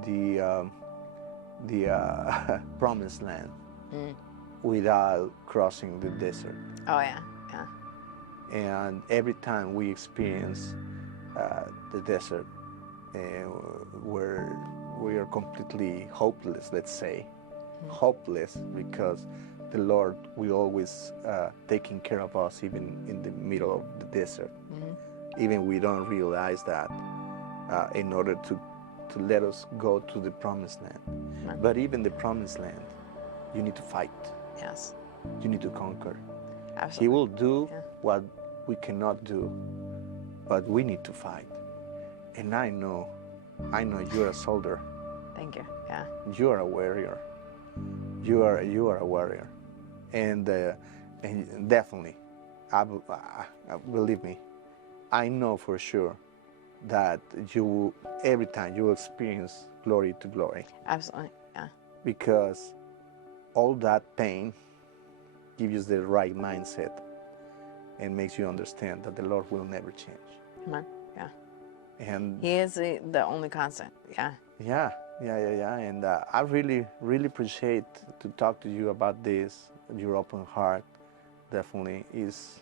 the promised land without crossing the desert. Oh, yeah. Yeah. And every time we experience the desert, where we are completely hopeless, let's say, hopeless, because the Lord will always taking care of us even in the middle of the desert. Even we don't realize that in order to let us go to the promised land. But even the promised land, you need to fight. Yes. You need to conquer. Absolutely. He will do what we cannot do, but we need to fight. And I know you're a soldier. Thank you. Yeah. You are a warrior. You are a warrior, and definitely, believe me, I know for sure that every time you will experience glory to glory. Absolutely. Yeah. Because all that pain gives you the right mindset and makes you understand that the Lord will never change. Amen. Yeah. And he is the only constant. Yeah. Yeah. And I really, really appreciate to talk to you about this. Your open heart definitely is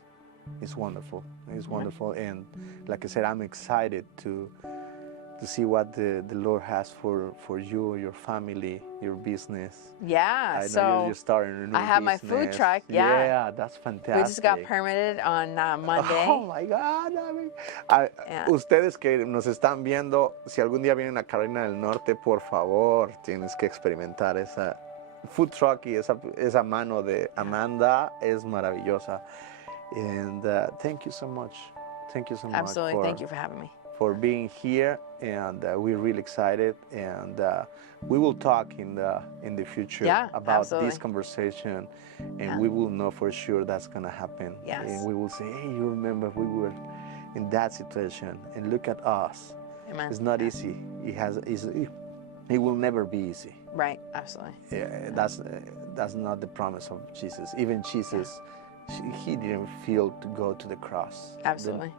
wonderful. It's wonderful. And like I said, I'm excited to see what the Lord has for you, your family, your business. Yeah. I know you're starting a new I have business. my food truck. Yeah. Yeah, that's fantastic. We just got permitted on Monday. Oh my God. Ustedes que nos están viendo, si algún día vienen a Carolina del Norte, por favor, tienes que experimentar esa food truck y esa mano de Amanda es maravillosa. And thank you so much. Thank you so much. Absolutely. Thank you for having me. For being here, and we're really excited, and we will talk in the future about this conversation, and we will know for sure that's gonna happen. Yes. And we will say, hey, you remember we were in that situation, and look at us. Amen. It's not easy. It will never be easy. Right. Absolutely. Yeah, that's not the promise of Jesus. Even Jesus, he didn't feel to go to the cross. Absolutely.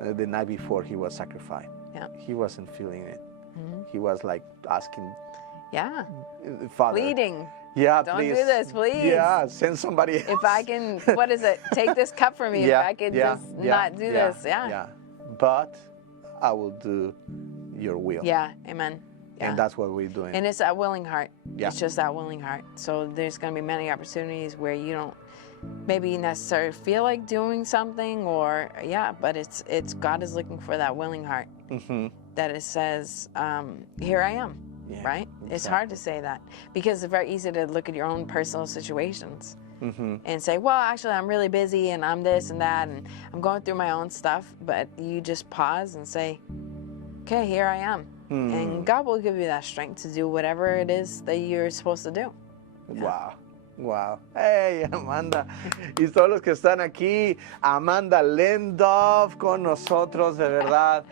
The night before he was sacrificed. Yeah. He wasn't feeling it. He was like asking, Father, pleading. Yeah, don't please. do this, please. Yeah, send somebody else. If I can, what is it? Take this cup from me. If I could just not do this. Yeah. But I will do your will. Yeah, amen. Yeah. And that's what we're doing. And it's that willing heart. Yeah. It's just that willing heart. So there's going to be many opportunities where you don't maybe necessarily feel like doing something, or but it's God is looking for that willing heart. That it says, here I am. Yeah, right? exactly. It's hard to say that because it's very easy to look at your own personal situations and say, well, actually, I'm really busy and I'm this and that and I'm going through my own stuff. But you just pause and say, okay, here I am. And God will give you that strength to do whatever it is that you're supposed to do. Wow. Wow. Hey, Amanda. Y todos los que están aquí, Amanda Lendof con nosotros, de verdad.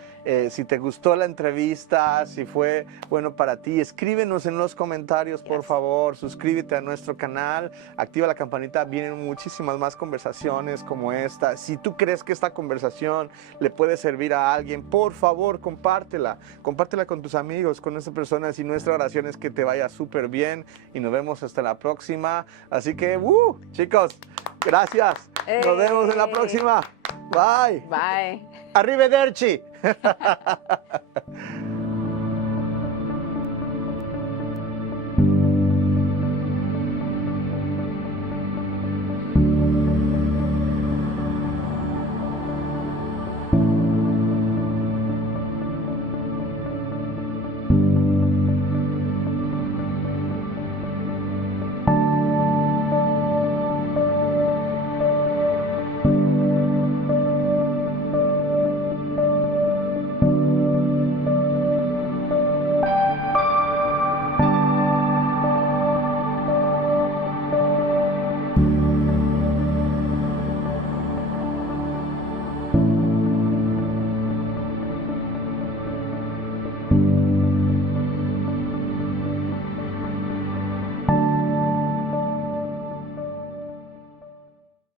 Si te gustó la entrevista, si fue bueno para ti, escríbenos en los comentarios, por favor. Suscríbete a nuestro canal, activa la campanita. Vienen muchísimas más conversaciones como esta. Si tú crees que esta conversación le puede servir a alguien, por favor, compártela. Compártela con tus amigos, con estas personas. Y nuestra oración es que te vaya súper bien. Y nos vemos hasta la próxima. Así que, chicos, gracias. Hey. Nos vemos en la próxima. Bye. Bye. Arrivederci.